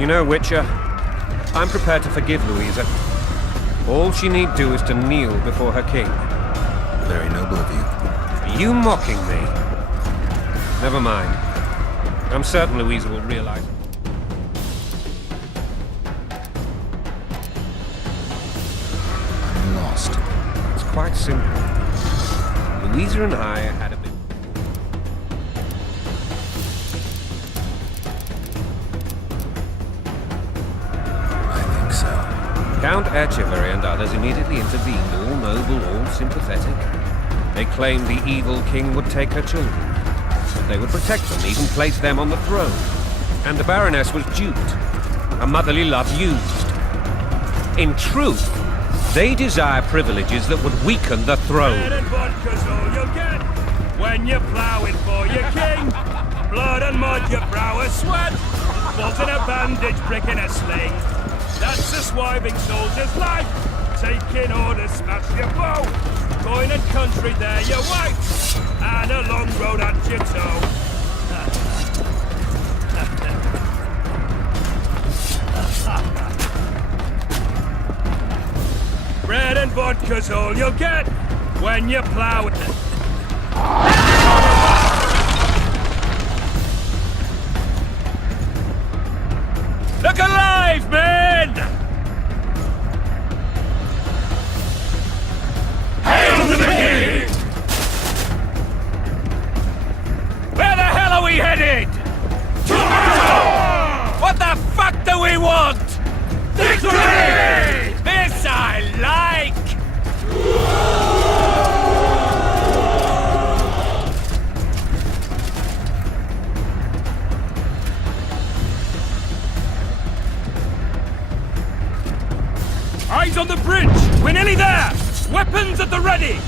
You know, Witcher, I'm prepared to forgive Louisa. All she need do is to kneel before her king. Very noble of you. Are you mocking me? Never mind. I'm certain Louisa will realize. I'm lost. It's quite simple. Louisa and I had a bit... I think so. Count Etcheverry and others immediately intervened, all noble, all sympathetic. They claimed the evil king would take her children, but they would protect them, even place them on the throne. And the Baroness was duped, her motherly love used. In truth, they desire privileges that would weaken the throne. Bread and vodka's all you'll get when you're ploughing for your king. Blood and mud, your brow a sweat. Bolt in a bandage, brick in a sling. That's a swiving soldier's life. Taking orders, smash your bow. Coin and country, there your wife. And a long road at your toe. Bread and vodka's all you'll get when you're ploughing. Look alive, men! Hail to the king! Where the hell are we headed? To battle! What the fuck do we want? Victory! This I like! Eyes on the bridge! We're nearly there! Weapons at the ready!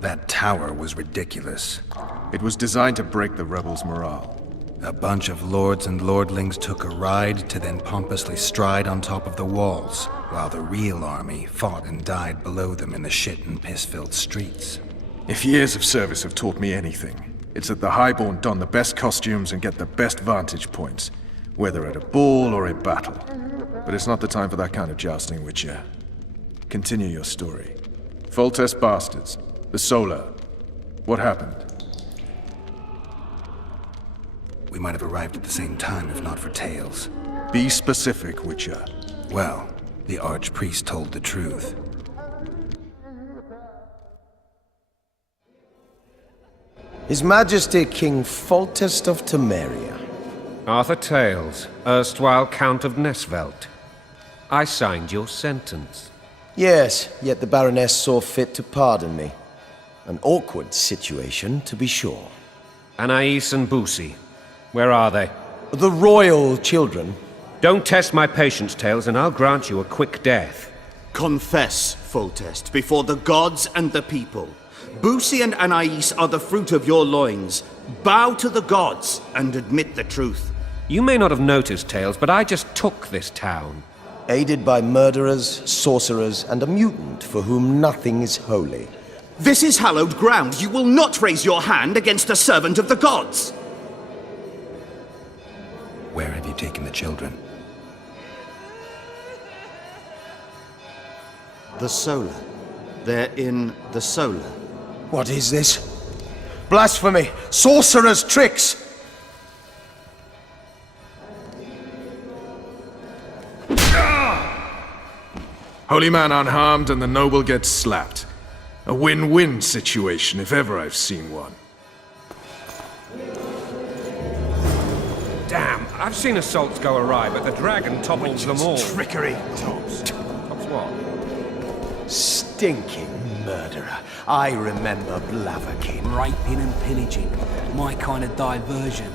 That tower was ridiculous. It was designed to break the rebels' morale. A bunch of lords and lordlings took a ride to then pompously stride on top of the walls, while the real army fought and died below them in the shit and piss-filled streets. If years of service have taught me anything, it's that the Highborn don the best costumes and get the best vantage points, whether at a ball or in battle. But it's not the time for that kind of jousting, Witcher. Continue your story. Foltest bastards. The Solar. What happened? We might have arrived at the same time if not for tales. Be specific, Witcher. Well, the Archpriest told the truth. His Majesty King Foltest of Temeria. Arthur Tales, erstwhile Count of Nesvelt. I signed your sentence. Yes, yet the Baroness saw fit to pardon me. An awkward situation, to be sure. Anais and Boosie. Where are they? The royal children. Don't test my patience, Tales, and I'll grant you a quick death. Confess, Foltest, before the gods and the people. Boosie and Anais are the fruit of your loins. Bow to the gods and admit the truth. You may not have noticed, Tales, but I just took this town. Aided by murderers, sorcerers, and a mutant for whom nothing is holy. This is hallowed ground. You will not raise your hand against a servant of the gods. Where have you taken the children? The Solar. They're in the Solar. What is this? Blasphemy! Sorcerer's tricks! Holy man unharmed and the noble gets slapped. A win-win situation, if ever I've seen one. Damn, I've seen assaults go awry, but the dragon topples them all. Trickery. Tops what? Stinking murderer. I remember Blaviken. Raping and pillaging. My kind of diversion.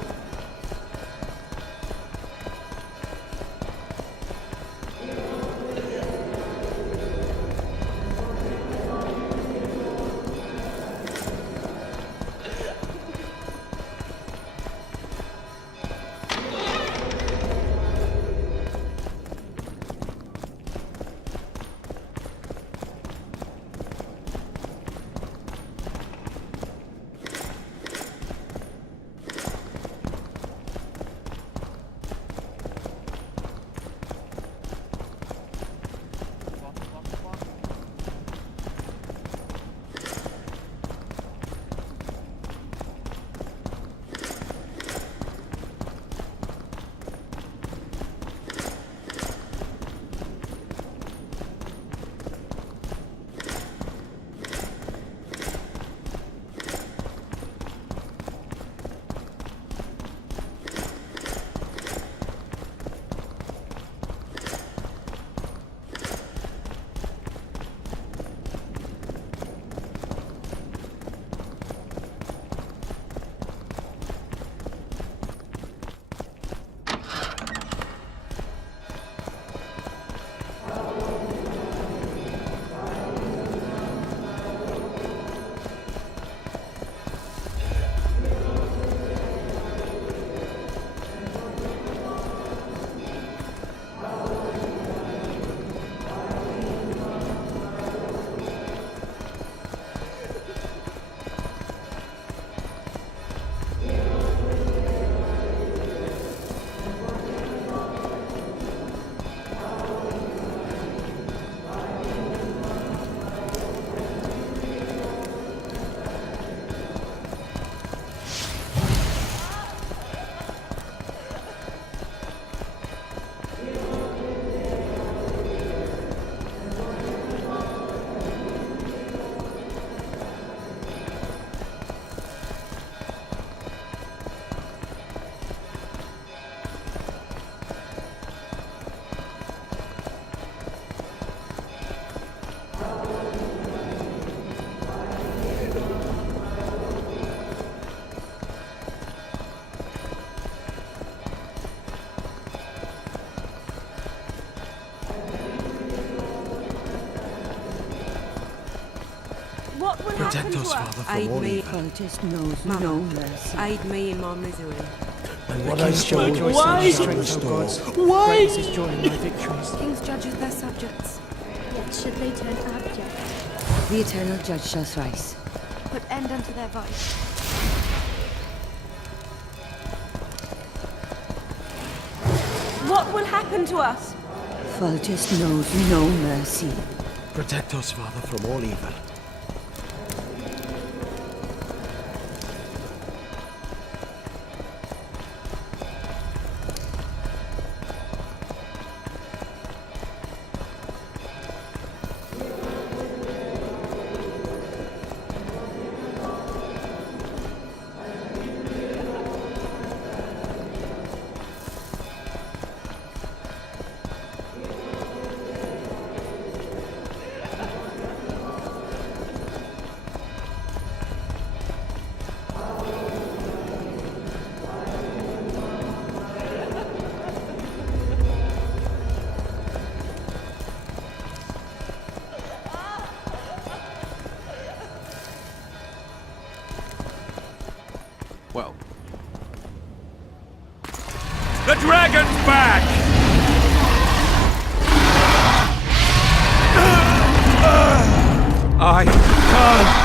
Protect us, Father, from all evil. Just knows no mercy. Aid me in my misery. And what I show Why? Why? Great is joy in my victories. Kings judges their subjects. Yet should they turn abject. The eternal judge shall thrice. Put end unto their vice. What will happen to us? Foltest knows no mercy. Protect us, Father, from all evil. Well. The dragon's back! I can't.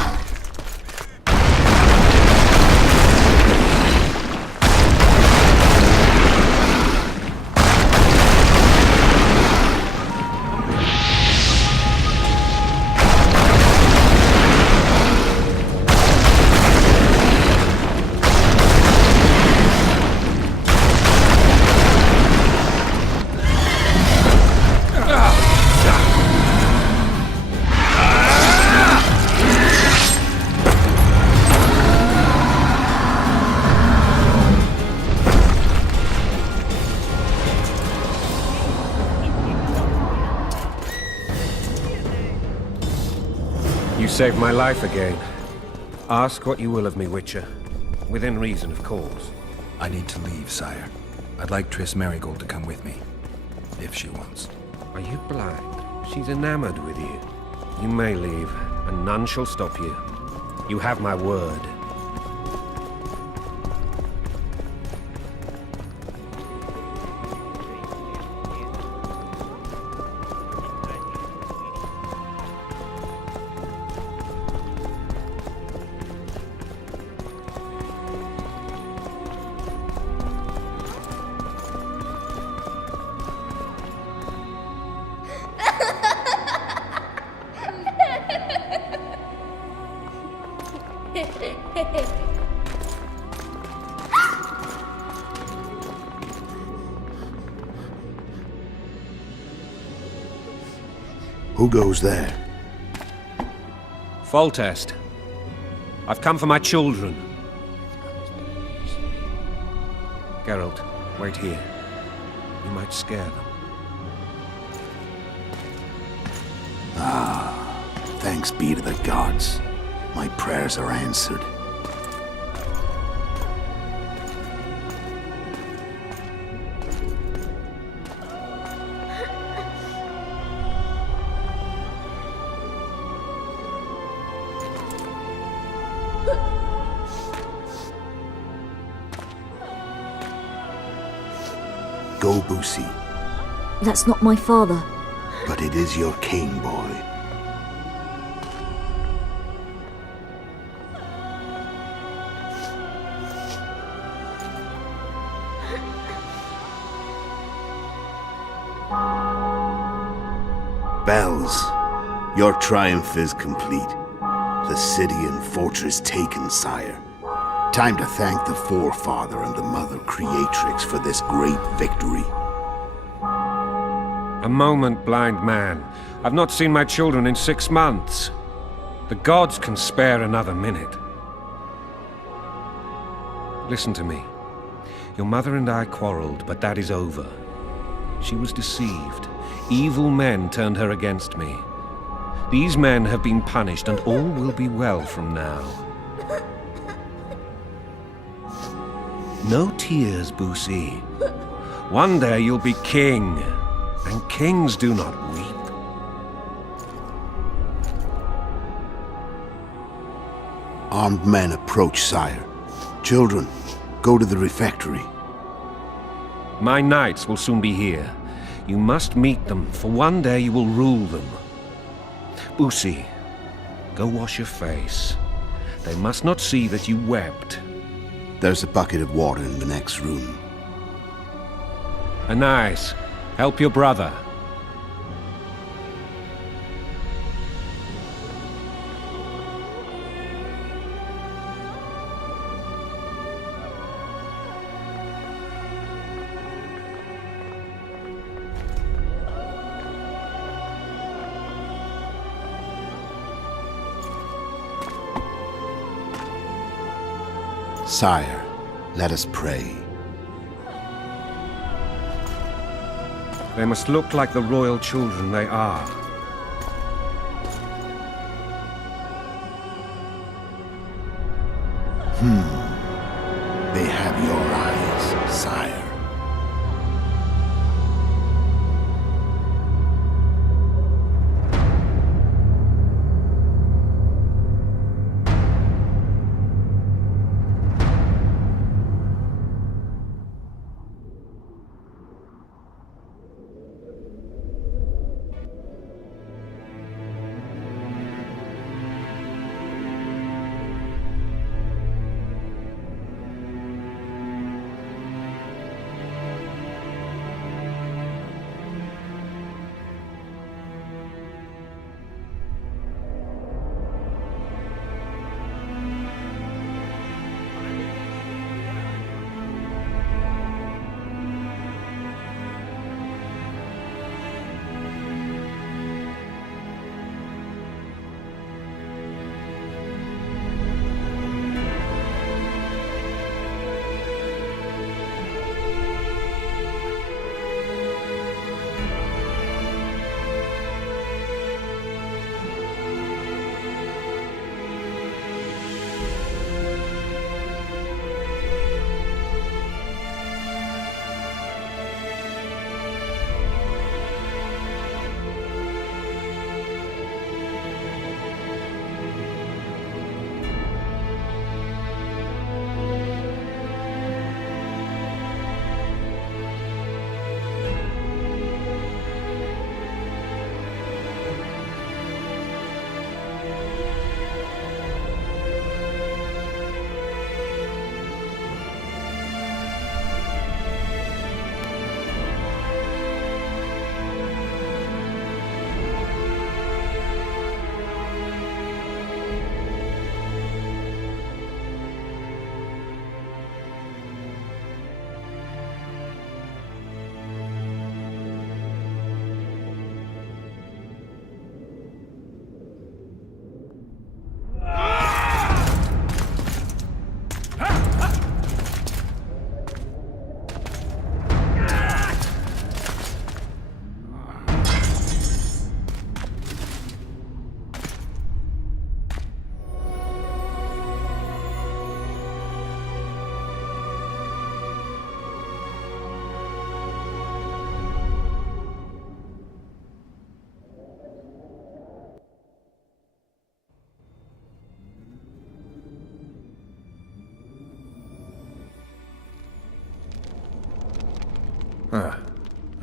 You saved my life again. Ask what you will of me, Witcher. Within reason, of course. I need to leave, sire. I'd like Triss Merigold to come with me, if she wants. Are you blind? She's enamored with you. You may leave, and none shall stop you. You have my word. Who goes there? Foltest. I've come for my children. Geralt, wait here. You might scare them. Ah, thanks be to the gods. My prayers are answered. Go, Boosie. That's not my father. But it is your king, boy. Bells, your triumph is complete. The city and fortress taken, sire. Time to thank the Forefather and the Mother Creatrix for this great victory. A moment, blind man. I've not seen my children in 6 months. The gods can spare another minute. Listen to me. Your mother and I quarreled, but that is over. She was deceived. Evil men turned her against me. These men have been punished, and all will be well from now. No tears, Boosie. One day you'll be king, and kings do not weep. Armed men approach, sire. Children, go to the refectory. My knights will soon be here. You must meet them, for one day you will rule them. Busi, go wash your face. They must not see that you wept. There's a bucket of water in the next room. Anais, help your brother. Sire, let us pray. They must look like the royal children they are. They have your eyes, sire.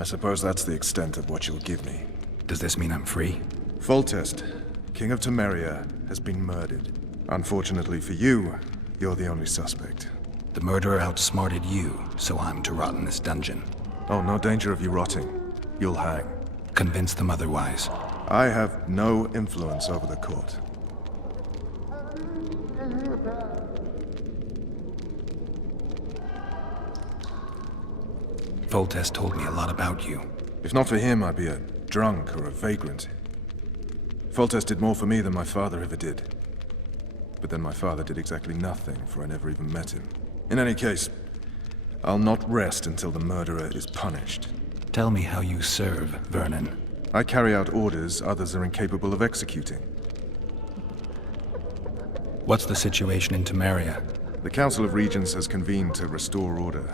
I suppose that's the extent of what you'll give me. Does this mean I'm free? Foltest, King of Temeria, has been murdered. Unfortunately for you, you're the only suspect. The murderer outsmarted you, so I'm to rot in this dungeon. Oh, no danger of you rotting. You'll hang. Convince them otherwise. I have no influence over the court. Foltest told me a lot about you. If not for him, I'd be a drunk or a vagrant. Foltest did more for me than my father ever did. But then my father did exactly nothing, for I never even met him. In any case, I'll not rest until the murderer is punished. Tell me how you serve, Vernon. I carry out orders others are incapable of executing. What's the situation in Temeria? The Council of Regents has convened to restore order.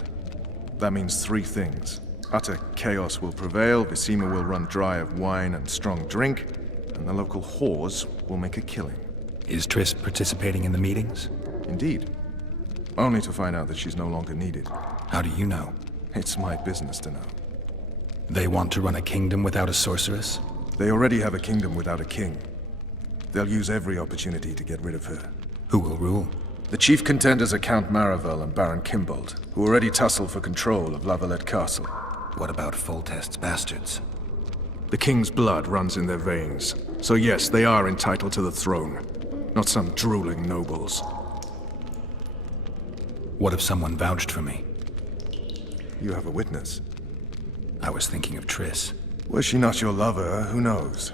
That means three things. Utter chaos will prevail, Visima will run dry of wine and strong drink, and the local whores will make a killing. Is Triss participating in the meetings? Indeed. Only to find out that she's no longer needed. How do you know? It's my business to know. They want to run a kingdom without a sorceress? They already have a kingdom without a king. They'll use every opportunity to get rid of her. Who will rule? The chief contenders are Count Maravel and Baron Kimbold, who already tussle for control of Lavalette Castle. What about Foltest's bastards? The king's blood runs in their veins, so yes, they are entitled to the throne. Not some drooling nobles. What if someone vouched for me? You have a witness. I was thinking of Triss. Was she not your lover, who knows?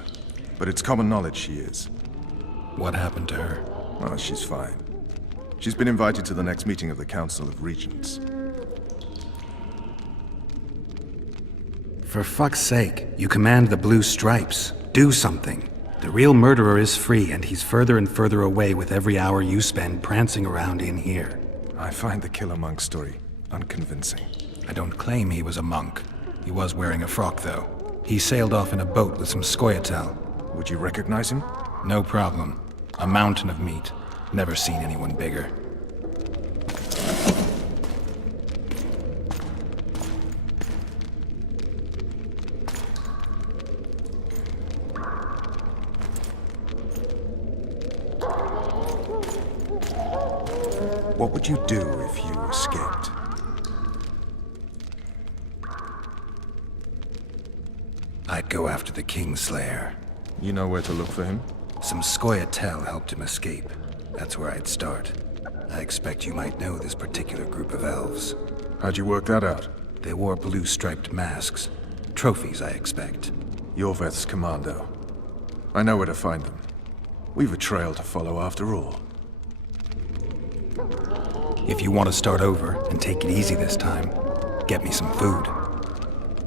But it's common knowledge she is. What happened to her? Oh, she's fine. She's been invited to the next meeting of the Council of Regents. For fuck's sake, you command the Blue Stripes. Do something. The real murderer is free, and he's further and further away with every hour you spend prancing around in here. I find the Killer Monk story unconvincing. I don't claim he was a monk. He was wearing a frock, though. He sailed off in a boat with some Scoia'tael. Would you recognize him? No problem. A mountain of meat. Never seen anyone bigger. What would you do if you escaped? I'd go after the Kingslayer. You know where to look for him? Some Scoia'tael helped him escape. That's where I'd start. I expect you might know this particular group of elves. How'd you work that out? They wore blue-striped masks. Trophies, I expect. Yorveth's commando. I know where to find them. We've a trail to follow after all. If you want to start over and take it easy this time, get me some food.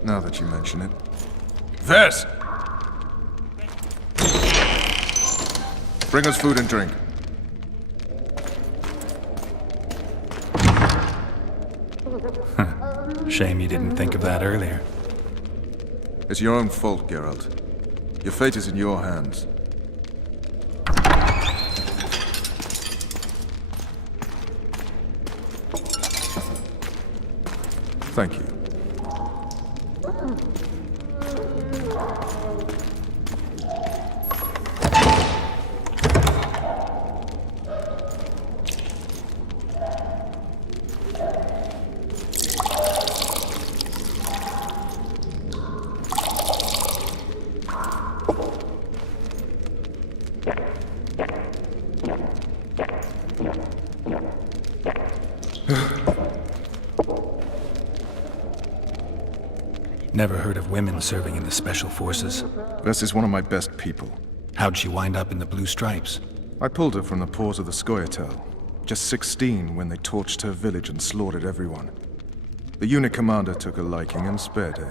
Now that you mention it. Vess! Bring us food and drink. Shame you didn't think of that earlier. It's your own fault, Geralt. Your fate is in your hands. Thank you. Never heard of women serving in the Special Forces. Vess is one of my best people. How'd she wind up in the Blue Stripes? I pulled her from the paws of the Scoia'tael. Just 16 when they torched her village and slaughtered everyone. The unit commander took a liking and spared her.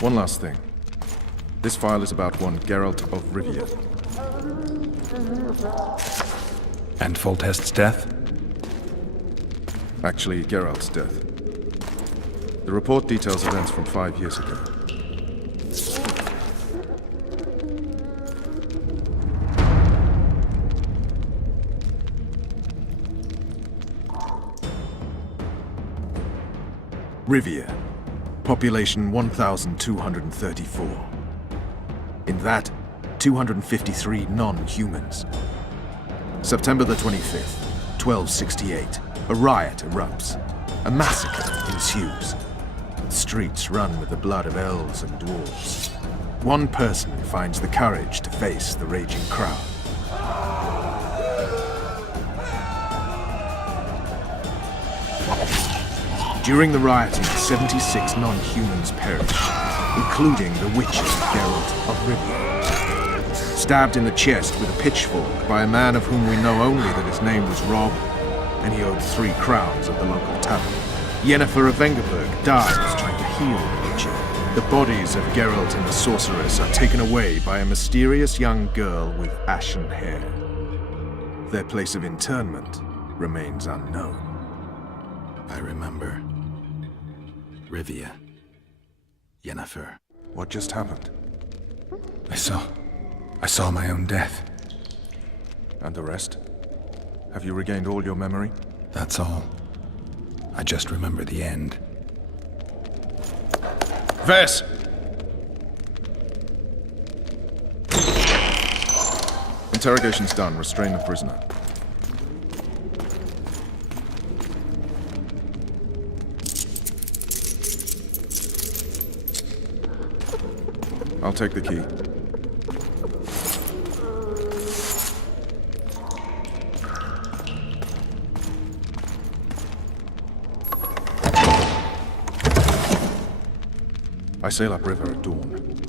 One last thing. This file is about one Geralt of Rivia. And Foltest's death? Actually, Geralt's death. The report details events from 5 years ago. Rivia. Population 1,234. In that, 253 non-humans. September the 25th, 1268. A riot erupts. A massacre ensues. The streets run with the blood of elves and dwarves. One person finds the courage to face the raging crowd. During the rioting, 76 non-humans perished, including the witcher Geralt of Rivia. Stabbed in the chest with a pitchfork by a man of whom we know only that his name was Rob, and he owed 3 crowns at the local tavern. Yennefer of Vengerberg dies trying to heal the witcher. The bodies of Geralt and the sorceress are taken away by a mysterious young girl with ashen hair. Their place of internment remains unknown. I remember. Rivia. Yennefer. What just happened? I saw my own death. And the rest? Have you regained all your memory? That's all. I just remember the end. Vess! Interrogation's done. Restrain the prisoner. I'll take the key. I sail upriver at dawn.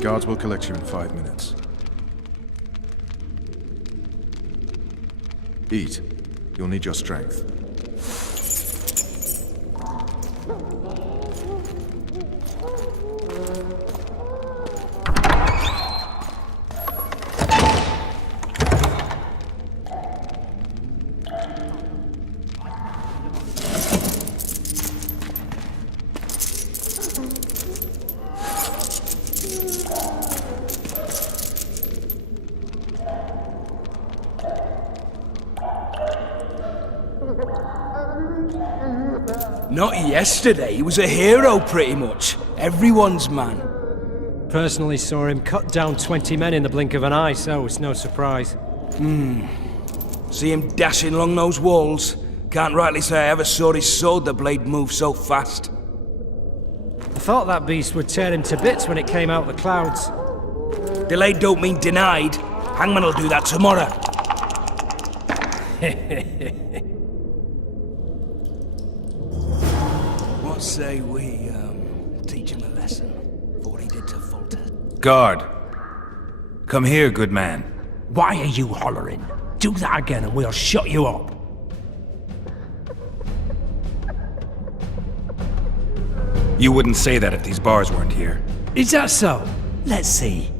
Guards will collect you in 5 minutes. Eat. You'll need your strength. Not yesterday, he was a hero pretty much. Everyone's man. Personally saw him cut down 20 men in the blink of an eye, so it's no surprise. See him dashing along those walls? Can't rightly say I ever saw his sword the blade move so fast. I thought that beast would tear him to bits when it came out of the clouds. Delayed don't mean denied. Hangman will do that tomorrow. What say we, teach him a lesson for what he did to Foltest? Guard! Come here, good man. Why are you hollering? Do that again and we'll shut you up. You wouldn't say that if these bars weren't here. Is that so? Let's see.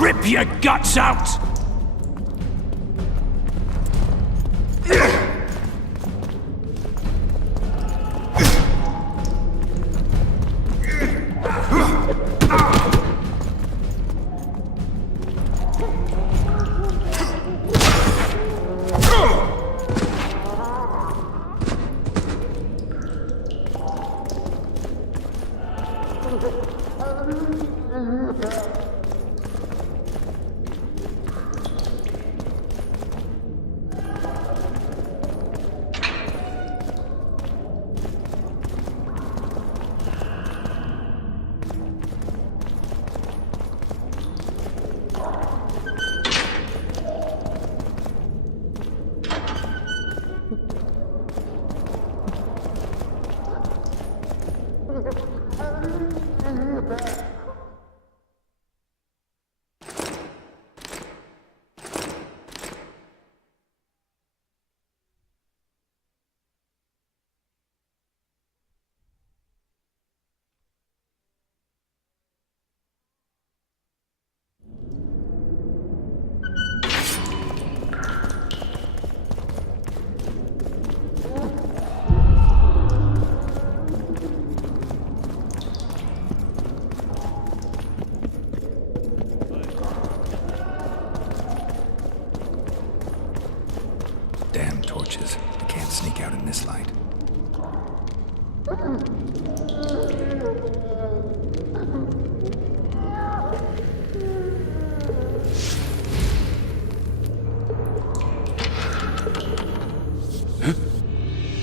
Rip your guts out! Damn torches. I can't sneak out in this light.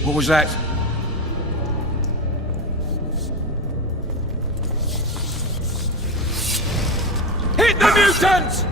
What was that? Hit the mutants!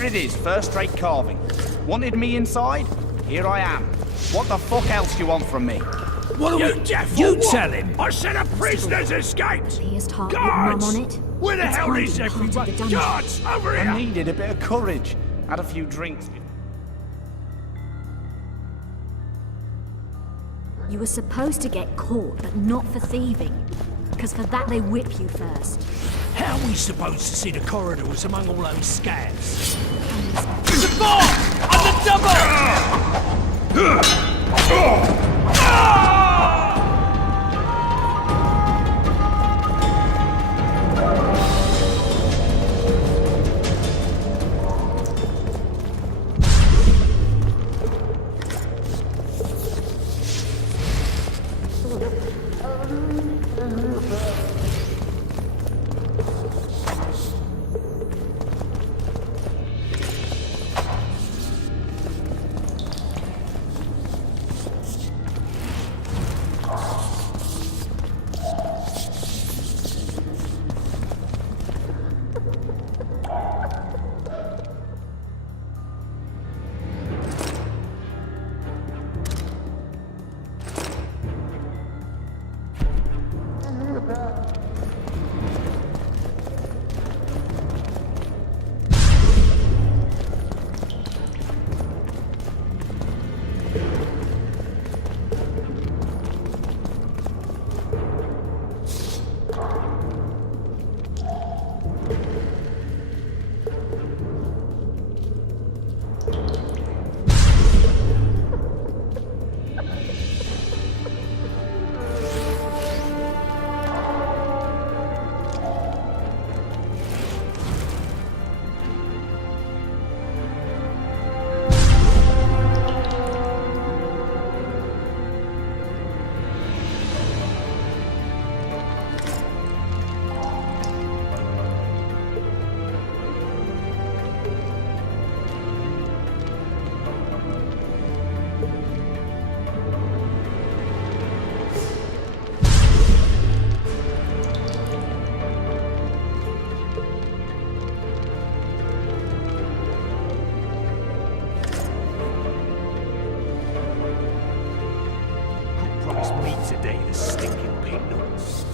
There it is, first-rate carving. Wanted me inside? Here I am. What the fuck else do you want from me? What are we deaf? You tell him. I said a prisoner's escaped. Pierced heart with mum on it. Where the It's hell is hiding part of the everybody? dungeon. Guards, over here! I needed a bit of courage. Had a few drinks. You were supposed to get caught, but not for thieving. Because for that they whip you first. How are we supposed to see the corridors among all those scabs? The ball! On the double! Promised me today, the stinking pig nuts.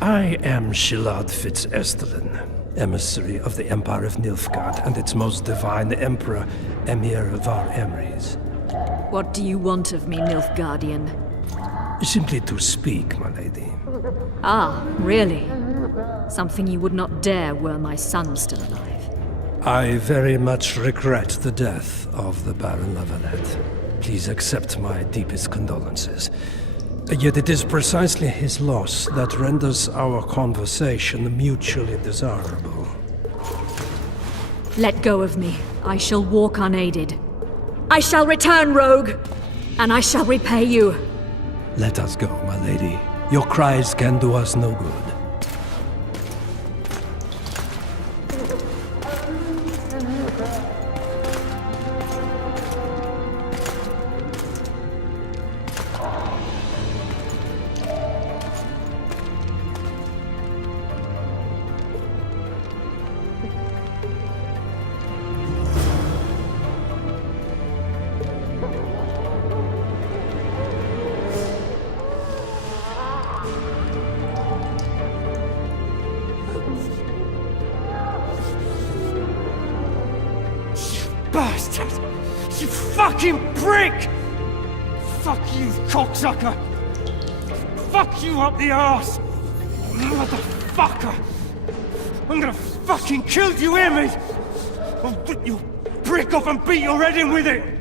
I am Shilad Fitz-Estelin, emissary of the Empire of Nilfgaard and its most divine Emperor, Emir Var Emrys. What do you want of me, Nilfgaardian? Simply to speak, my lady. Ah, really? Something you would not dare were my son still alive. I very much regret the death of the Baron Lavalette. Please accept my deepest condolences. Yet it is precisely his loss that renders our conversation mutually desirable. Let go of me. I shall walk unaided. I shall return, rogue! And I shall repay you. Let us go, my lady. Your cries can do us no good. bastard! You fucking prick! Fuck you, cocksucker! Fuck you up the arse! Motherfucker! I'm gonna fucking kill you, hear me? I'll rip your brick off and beat your head in with it!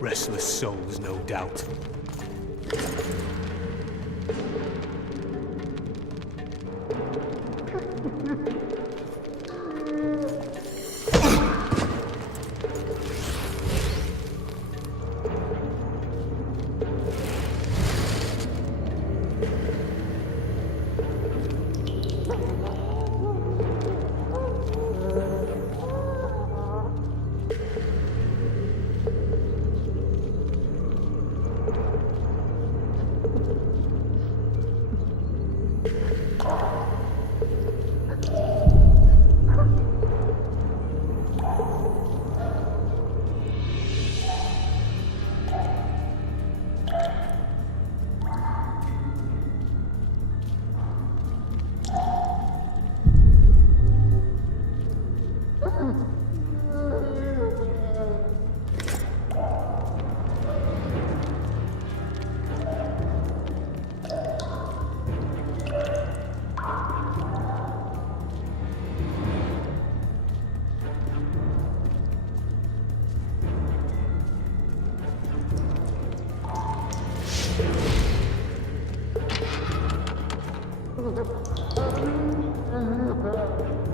Restless souls, no doubt.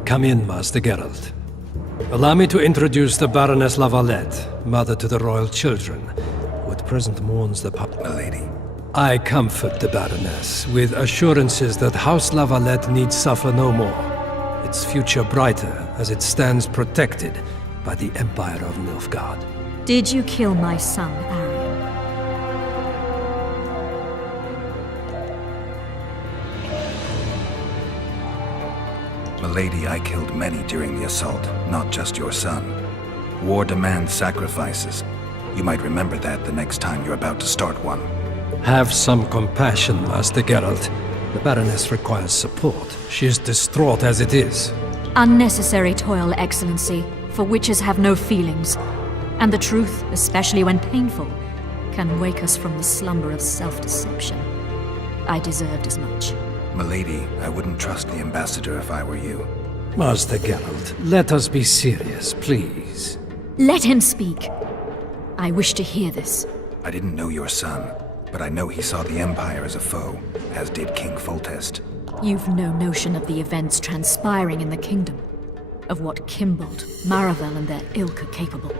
Come in, Master Geralt. Allow me to introduce the Baroness Lavalette, mother to the royal children, who at present mourns the Milady. I comfort the Baroness with assurances that House Lavalette need suffer no more, its future brighter as it stands protected by the Empire of Nilfgaard. Did you kill my son, Arion? Milady, I killed many during the assault, not just your son. War demands sacrifices. You might remember that the next time you're about to start one. Have some compassion, Master Geralt. The Baroness requires support. She is distraught as it is. Unnecessary toil, Excellency, for witches have no feelings. And the truth, especially when painful, can wake us from the slumber of self-deception. I deserved as much. Milady, I wouldn't trust the ambassador if I were you. Master Geralt, let us be serious, please. Let him speak. I wish to hear this. I didn't know your son, but I know he saw the Empire as a foe, as did King Foltest. You've no notion of the events transpiring in the kingdom, of what Kimbold, Maravel and their ilk are capable.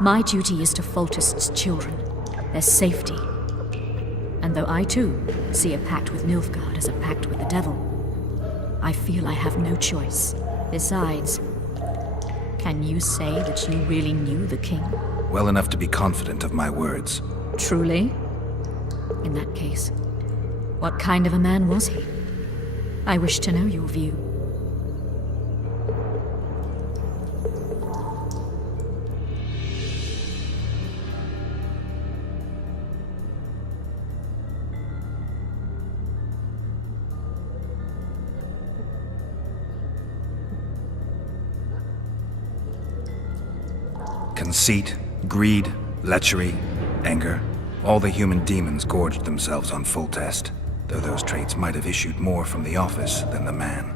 My duty is to Foltest's children, their safety. And though I too see a pact with Nilfgaard as a pact with the devil, I feel I have no choice. Besides, can you say that you really knew the king? Well enough to be confident of my words. Truly? In that case, what kind of a man was he? I wish to know your view. Conceit, greed, lechery, anger. All the human demons gorged themselves on Foltest, though those traits might have issued more from the office than the man.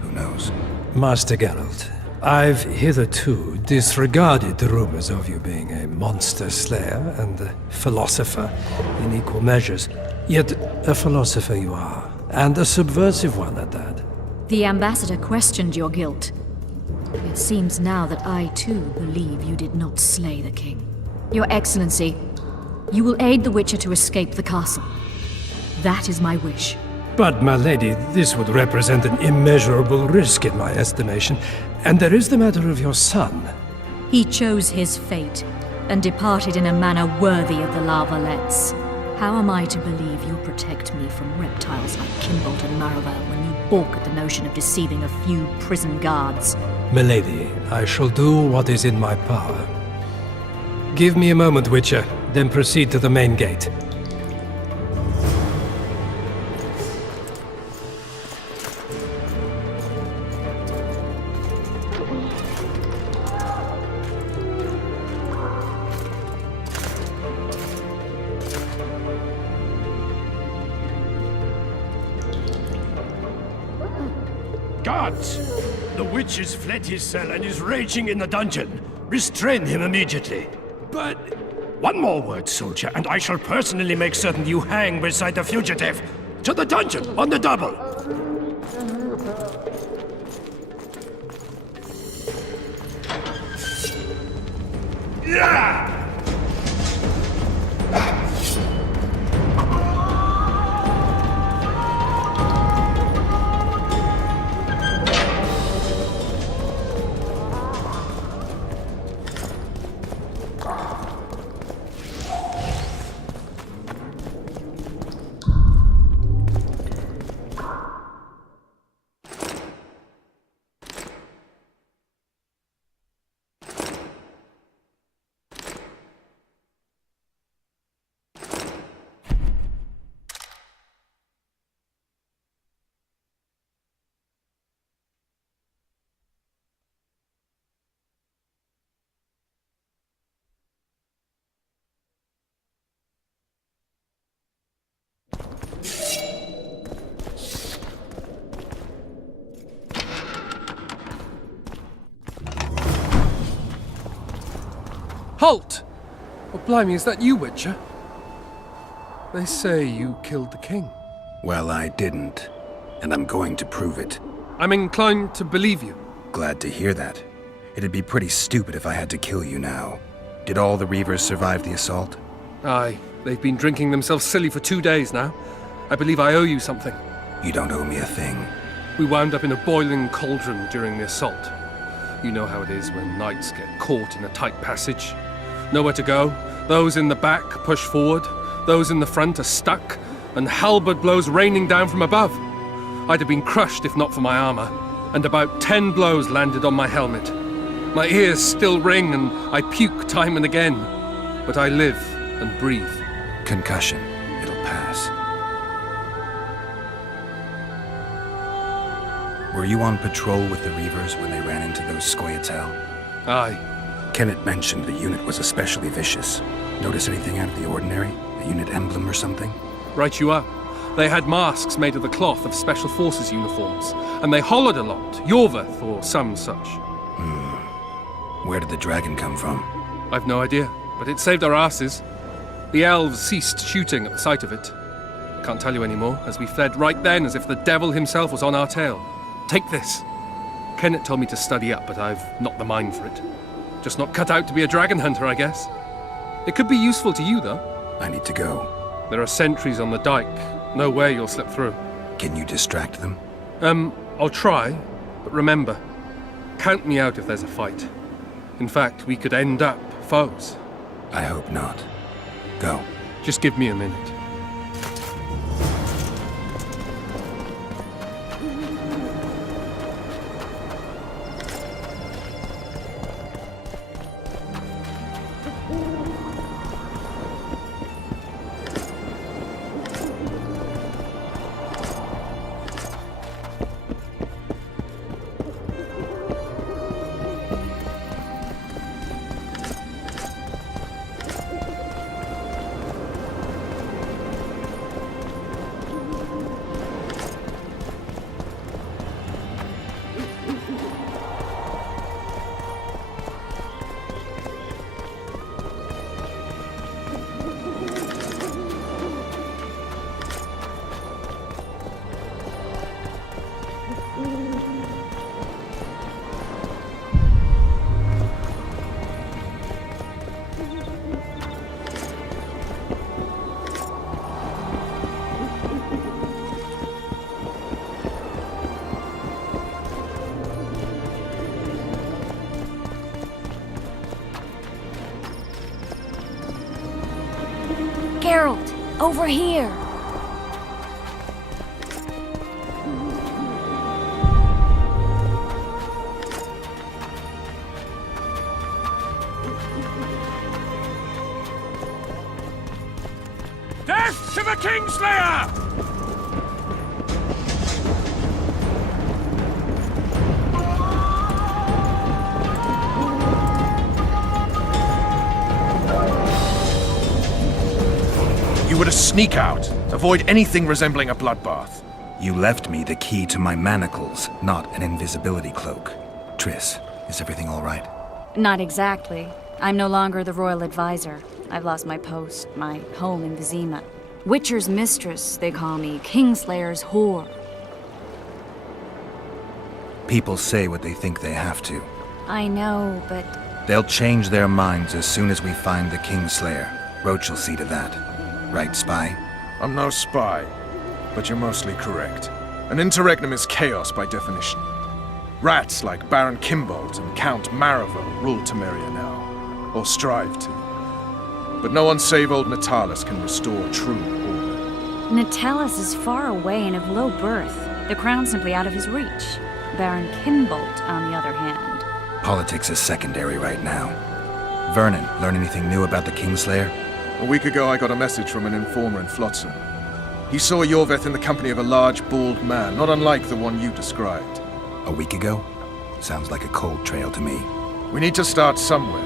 Who knows? Master Geralt, I've hitherto disregarded the rumors of you being a monster slayer and a philosopher in equal measures. Yet a philosopher you are, and a subversive one at that. The ambassador questioned your guilt. It seems now that I too believe you did not slay the king. Your Excellency, you will aid the Witcher to escape the castle. That is my wish. But, my lady, this would represent an immeasurable risk in my estimation. And there is the matter of your son. He chose his fate, and departed in a manner worthy of the La Valettes. How am I to believe you'll protect me from reptiles like Kimbold and Maravel when you balk at the notion of deceiving a few prison guards? Milady, I shall do what is in my power. Give me a moment, Witcher, then proceed to the main gate. Guards! The witch has fled his cell and is raging in the dungeon. Restrain him immediately. But one more word, soldier, and I shall personally make certain you hang beside the fugitive. To the dungeon, on the double! Yeah! Halt! Oh, blimey, is that you, Witcher? They say you killed the king. Well, I didn't. And I'm going to prove it. I'm inclined to believe you. Glad to hear that. It'd be pretty stupid if I had to kill you now. Did all the Reavers survive the assault? Aye. They've been drinking themselves silly for 2 days now. I believe I owe you something. You don't owe me a thing. We wound up in a boiling cauldron during the assault. You know how it is when knights get caught in a tight passage. Nowhere to go. Those in the back push forward. Those in the front are stuck. And halberd blows raining down from above. I'd have been crushed if not for my armor. And about 10 blows landed on my helmet. My ears still ring and I puke time and again. But I live and breathe. Concussion. It'll pass. Were you on patrol with the Reavers when they ran into those Scoia'tael? Aye. Kenneth mentioned the unit was especially vicious. Notice anything out of the ordinary? A unit emblem or something? Right you are. They had masks made of the cloth of Special Forces uniforms, and they hollered a lot, Yorveth or some such. Where did the dragon come from? I've no idea, but it saved our asses. The elves ceased shooting at the sight of it. Can't tell you anymore, as we fled right then as if the devil himself was on our tail. Take this. Kenneth told me to study up, but I've not the mind for it. Just not cut out to be a dragon hunter, I guess. It could be useful to you, though. I need to go. There are sentries on the dike. No way you'll slip through. Can you distract them? I'll try, but remember, count me out if there's a fight. In fact, we could end up foes. I hope not. Go. Just give me a minute. Geralt, over here! Death to the Kingslayer! You were to sneak out. Avoid anything resembling a bloodbath. You left me the key to my manacles, not an invisibility cloak. Triss, is everything all right? Not exactly. I'm no longer the royal advisor. I've lost my post, my home in Vizima. Witcher's mistress, they call me. Kingslayer's whore. People say what they think they have to. I know, but... They'll change their minds as soon as we find the Kingslayer. Roach will see to that. Right, spy? I'm no spy, but you're mostly correct. An interregnum is chaos by definition. Rats like Baron Kimbold and Count Maravel rule Temeria now, or strive to. But no one save old Natalis can restore true order. Natalis is far away and of low birth. The crown's simply out of his reach. Baron Kimbold, on the other hand. Politics is secondary right now. Vernon, learn anything new about the Kingslayer? A week ago, I got a message from an informer in Flotsam. He saw Yorveth in the company of a large, bald man, not unlike the one you described. A week ago? Sounds like a cold trail to me. We need to start somewhere.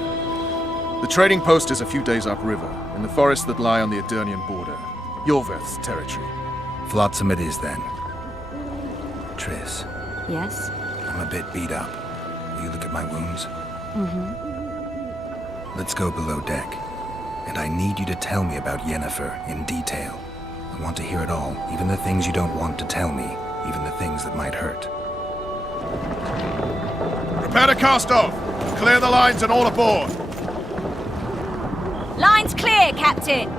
The trading post is a few days upriver, in the forests that lie on the Adernian border. Yorveth's territory. Flotsam it is, then. Triss. Yes? I'm a bit beat up. Will you look at my wounds? Mm-hmm. Let's go below deck. And I need you to tell me about Yennefer in detail. I want to hear it all, even the things you don't want to tell me, even the things that might hurt. Prepare to cast off! Clear the lines and all aboard! Line's clear, Captain!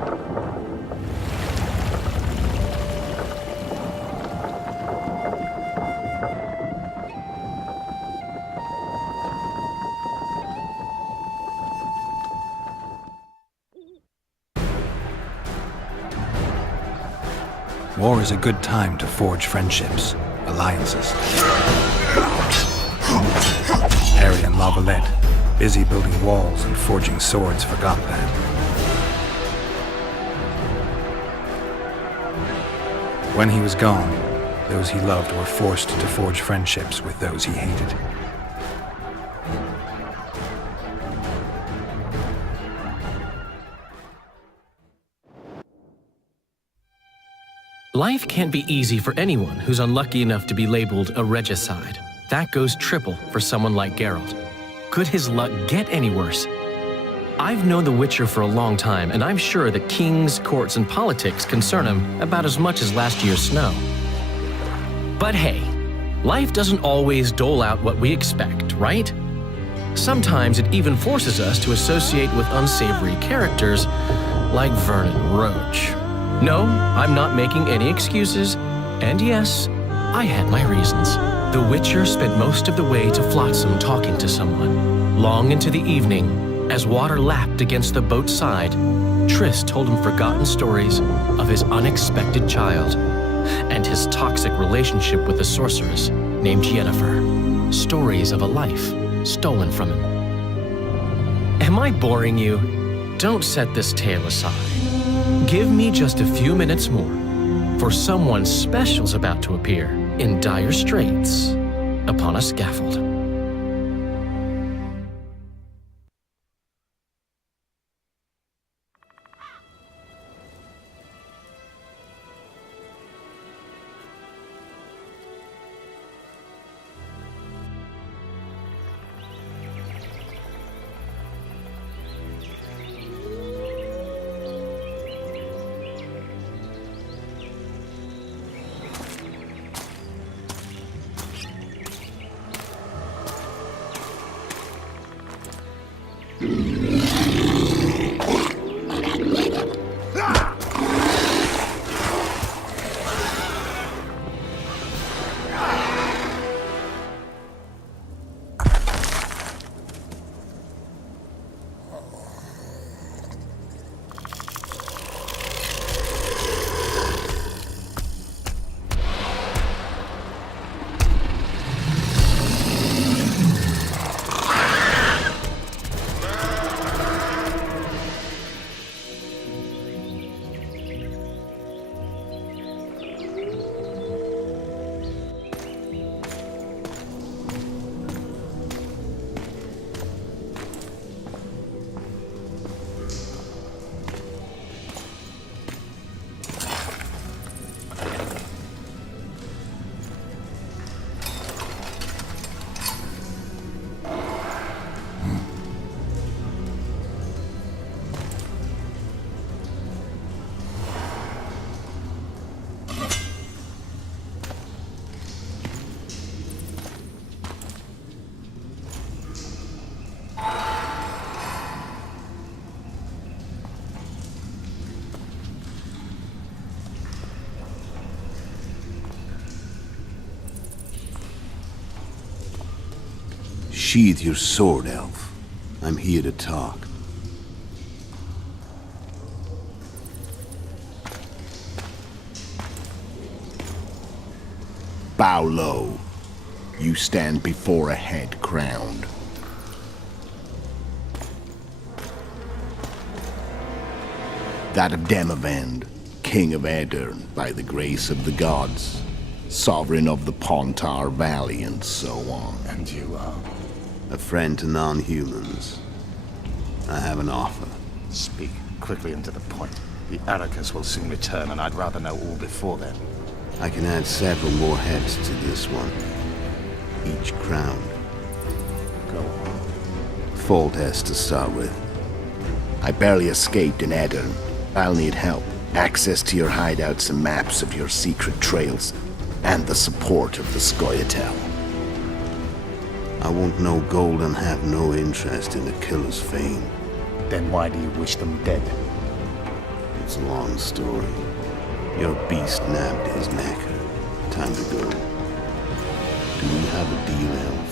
War is a good time to forge friendships, alliances. Harry and Lavalette, busy building walls and forging swords, forgot that. When he was gone, those he loved were forced to forge friendships with those he hated. Life can't be easy for anyone who's unlucky enough to be labeled a regicide. That goes triple for someone like Geralt. Could his luck get any worse? I've known the Witcher for a long time, and I'm sure that kings, courts, and politics concern him about as much as last year's snow. But hey, life doesn't always dole out what we expect, right? Sometimes it even forces us to associate with unsavory characters like Vernon Roach. No, I'm not making any excuses, and yes, I had my reasons. The Witcher spent most of the way to Flotsam talking to someone. Long into the evening, as water lapped against the boat's side, Triss told him forgotten stories of his unexpected child and his toxic relationship with a sorceress named Yennefer. Stories of a life stolen from him. Am I boring you? Don't set this tale aside. Give me just a few minutes more, for someone special's about to appear in dire straits upon a scaffold. Sheathe your sword, elf. I'm here to talk. Bow low. You stand before a head crowned. That of Demavend, king of Aedirn, by the grace of the gods, sovereign of the Pontar Valley, and so on. And you are? A friend to non-humans. I have an offer. Speak quickly and to the point. The Arrakis will soon return, and I'd rather know all before then. I can add several more heads to this one. Each crowned. Go on. Foltest to start with. I barely escaped in Aedirn. I'll need help. Access to your hideouts and maps of your secret trails. And the support of the Scoia'tael. I want no gold and have no interest in the killer's fame. Then why do you wish them dead? It's a long story. Your beast nabbed his knacker. Time to go. Do we have a deal, elf?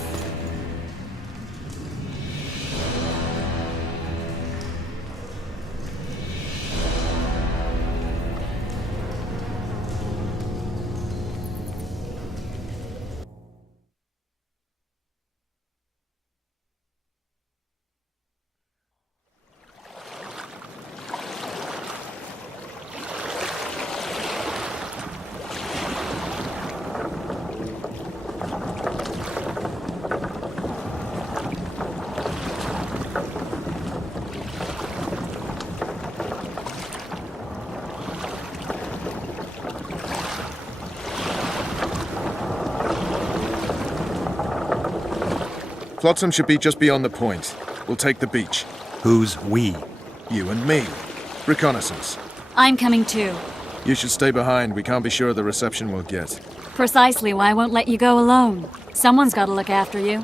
Flotsam should be just beyond the point. We'll take the beach. Who's we? You and me. Reconnaissance. I'm coming too. You should stay behind. We can't be sure of the reception we'll get. Precisely why I won't let you go alone. Someone's got to look after you.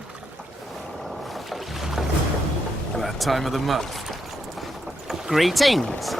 That time of the month. Greetings.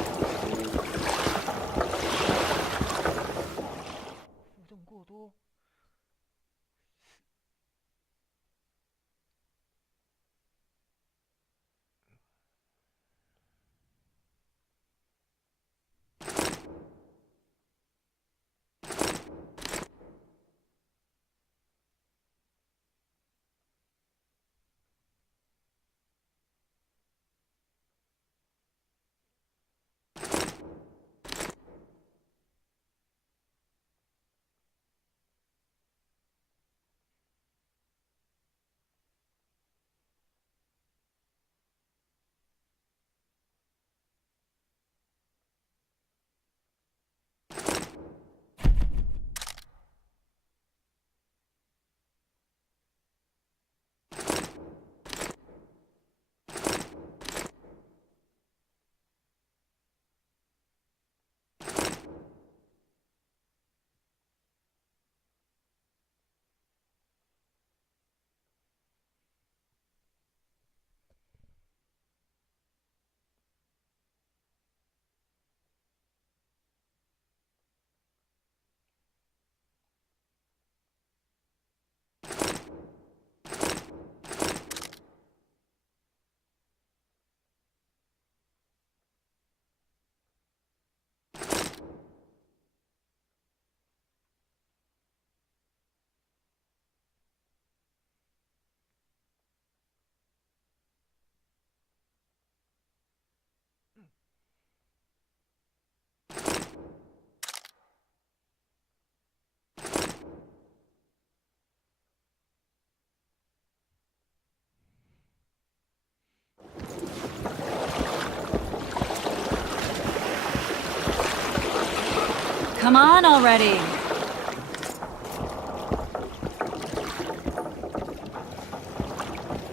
Come on already.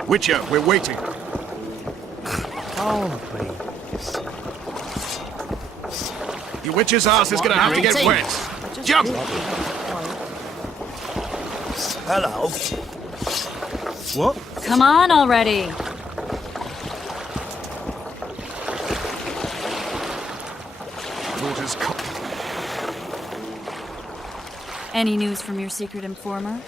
Witcher, we're waiting. Oh, please. Your witcher's ass is gonna have to get wet. Jump! Hello. What? Come on already. Water's cold. Any news from your secret informer?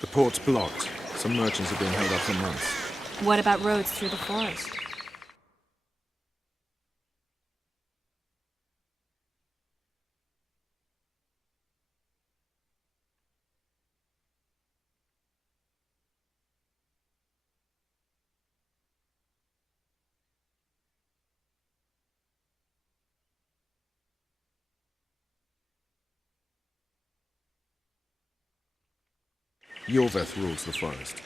The port's blocked. Some merchants have been held up for months. What about roads through the forest? Yorveth rules the forest.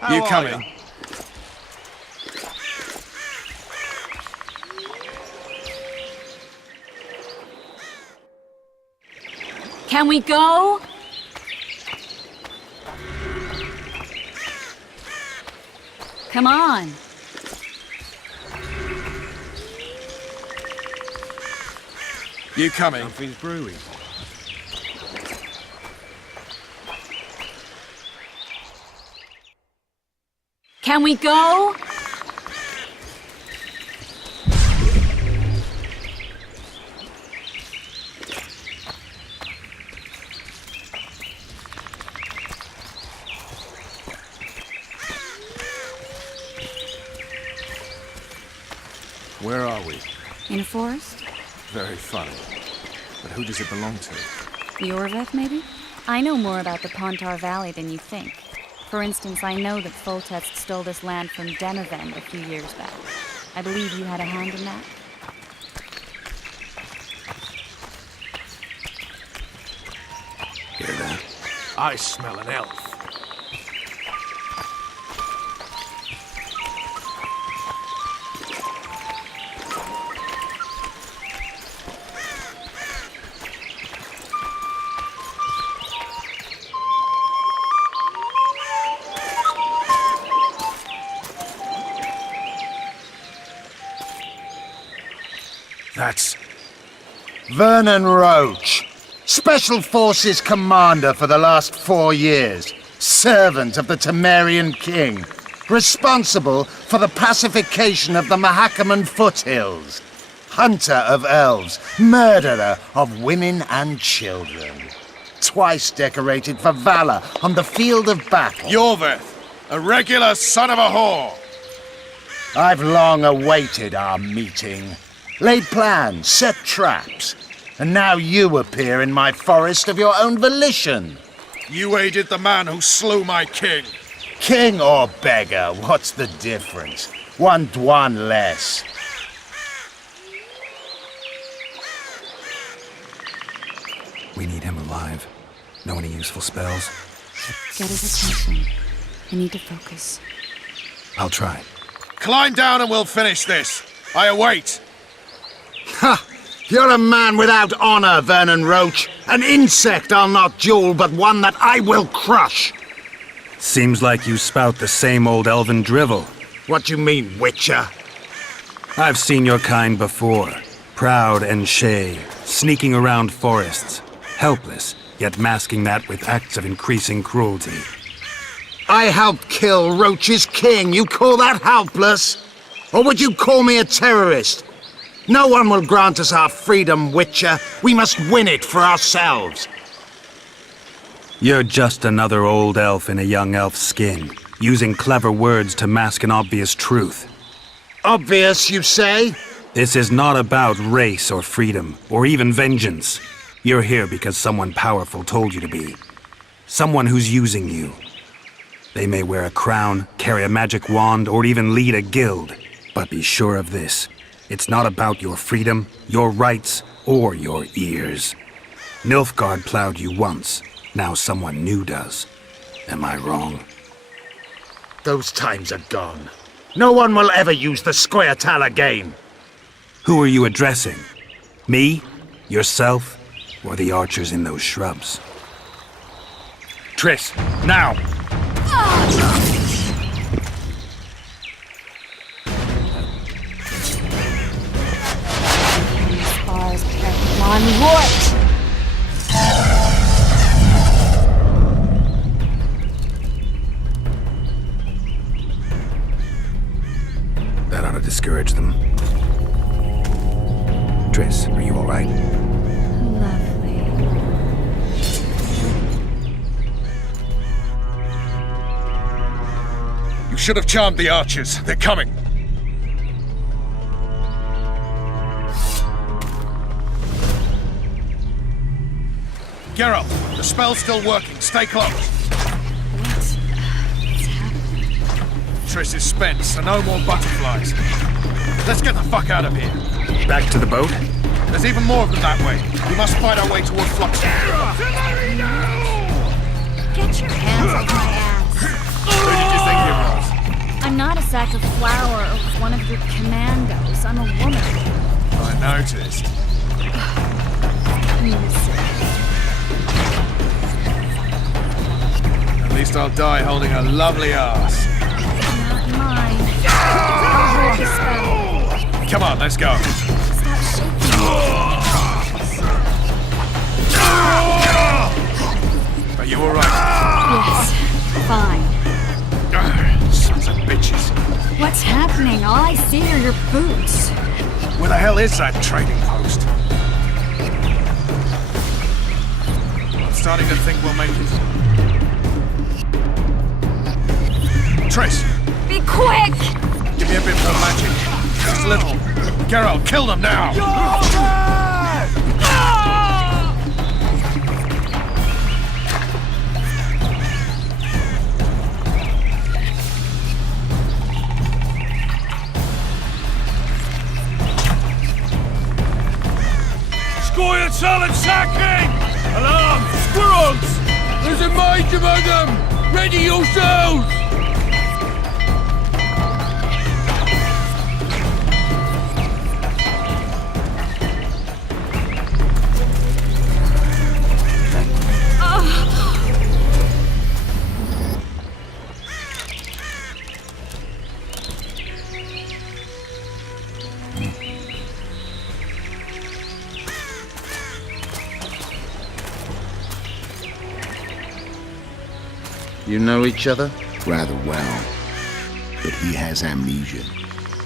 How You are coming? Can we go? Come on. You coming? Something's brewing. Can we go? Where are we? In a forest? Very funny. But who does it belong to? The Orveth, maybe? I know more about the Pontar Valley than you think. For instance, I know that Foltest stole this land from Demavend a few years back. I believe you had a hand in that? Hear that? I smell an elf. That's Vernon Roach, Special Forces Commander for the last 4 years, servant of the Temerian King, responsible for the pacification of the Mahakaman foothills, hunter of elves, murderer of women and children, twice decorated for valor on the field of battle. Yorveth, a regular son of a whore. I've long awaited our meeting. Laid plans, set traps, and now you appear in my forest of your own volition. You aided the man who slew my king. King or beggar, what's the difference? One Dwan less. We need him alive. Know any useful spells? Get his attention. I need to focus. I'll try. Climb down and we'll finish this. I await. Ha! You're a man without honor, Vernon Roach. An insect I'll not duel, but one that I will crush. Seems like you spout the same old elven drivel. What do you mean, Witcher? I've seen your kind before. Proud and shay, sneaking around forests. Helpless, yet masking that with acts of increasing cruelty. I helped kill Roach's king. You call that helpless? Or would you call me a terrorist? No one will grant us our freedom, Witcher. We must win it for ourselves. You're just another old elf in a young elf's skin, using clever words to mask an obvious truth. Obvious, you say? This is not about race or freedom, or even vengeance. You're here because someone powerful told you to be. Someone who's using you. They may wear a crown, carry a magic wand, or even lead a guild. But be sure of this. It's not about your freedom, your rights, or your ears. Nilfgaard plowed you once. Now someone new does. Am I wrong? Those times are gone. No one will ever use the Squaretal again. Who are you addressing? Me? Yourself? Or the archers in those shrubs? Triss, now! That ought to discourage them. Triss, are you all right? Lovely. You should have charmed the archers. They're coming. Geralt, the spell's still working. Stay close. What's happening? Triss is spent, so no more butterflies. Let's get the fuck out of here. Back to the boat? There's even more of them that way. We must fight our way toward Flux. Get your hands off my ass. Who did you think you was? I'm not a sack of flour or one of your commandos. I'm a woman. I noticed. Listen. At least I'll die holding a lovely ass. Not mine. I'll hold the spell. Come on, let's go. Stop shaking. Are you alright? Yes, fine. Sons of bitches. What's happening? All I see are your boots. Where the hell is that trading post? I'm starting to think we'll make it. Triss! Be quick! Give me a bit of magic. Just a little. Geralt, kill them now! Squired solid sacking! Alarm! Squirrels! There's a mage among them! Ready yourselves! You know each other? Rather well. But he has amnesia.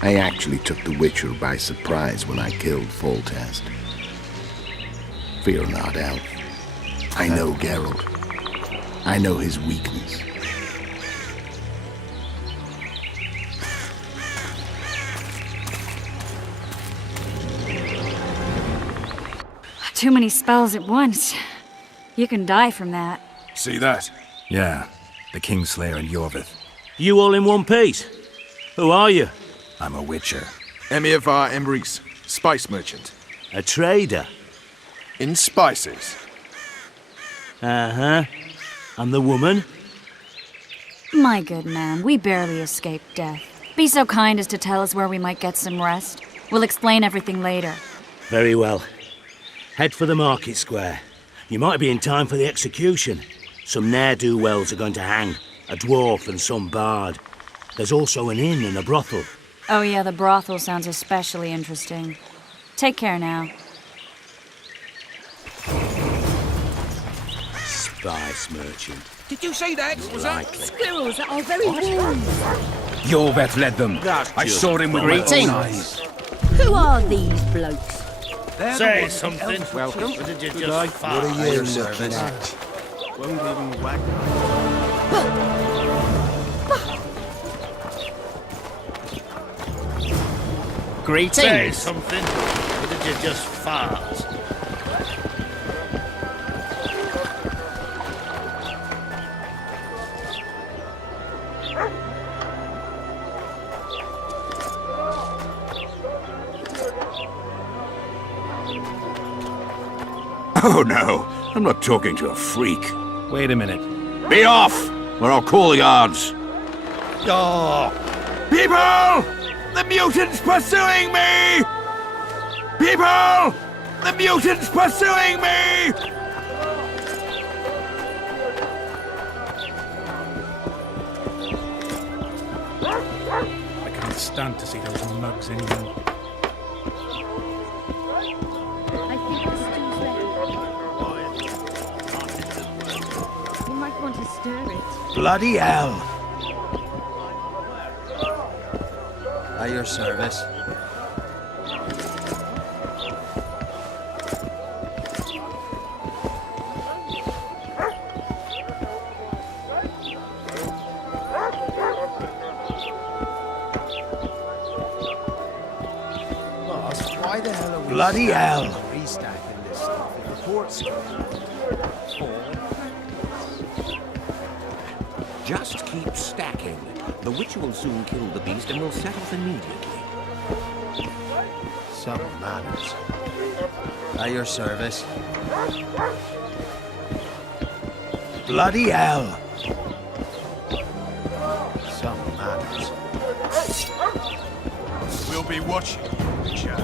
I actually took the Witcher by surprise when I killed Foltest. Fear not, Elf. I know Geralt. I know his weakness. Too many spells at once. You can die from that. See that? Yeah, the Kingslayer and Yorvith. You all in one piece? Who are you? I'm a Witcher. Emir var Emrys, spice merchant. A trader? In spices. Uh-huh. And the woman? My good man, we barely escaped death. Be so kind as to tell us where we might get some rest. We'll explain everything later. Very well. Head for the market square. You might be in time for the execution. Some ne'er-do-wells are going to hang. A dwarf and some bard. There's also an inn and a brothel. Oh yeah, the brothel sounds especially interesting. Take care now. Spice merchant. Did you say that? Was Likely. Squirrels are very warm. Yorveth led them. I saw him with my own eyes. Who are these blokes? Say something. Welcome. Or did you just fart? What are you looking at? Won't even whack. Greetings. Say something. Or did you just fart? Oh no, I'm not talking to a freak. Wait a minute. Be off, or I'll call the guards. Oh. People! The mutant's pursuing me! People! The mutant's pursuing me! I can't stand to see those mugs anymore. I think the stew's ready. You might want to stir it. Bloody hell! At your service. Boss, why the hell are we Bloody hell! restacking this stuff? The reports. Just keep stacking. The Witcher will soon kill the beast and will set off immediately. Some manners. At your service. Bloody hell! Some manners. We'll be watching, Witcher.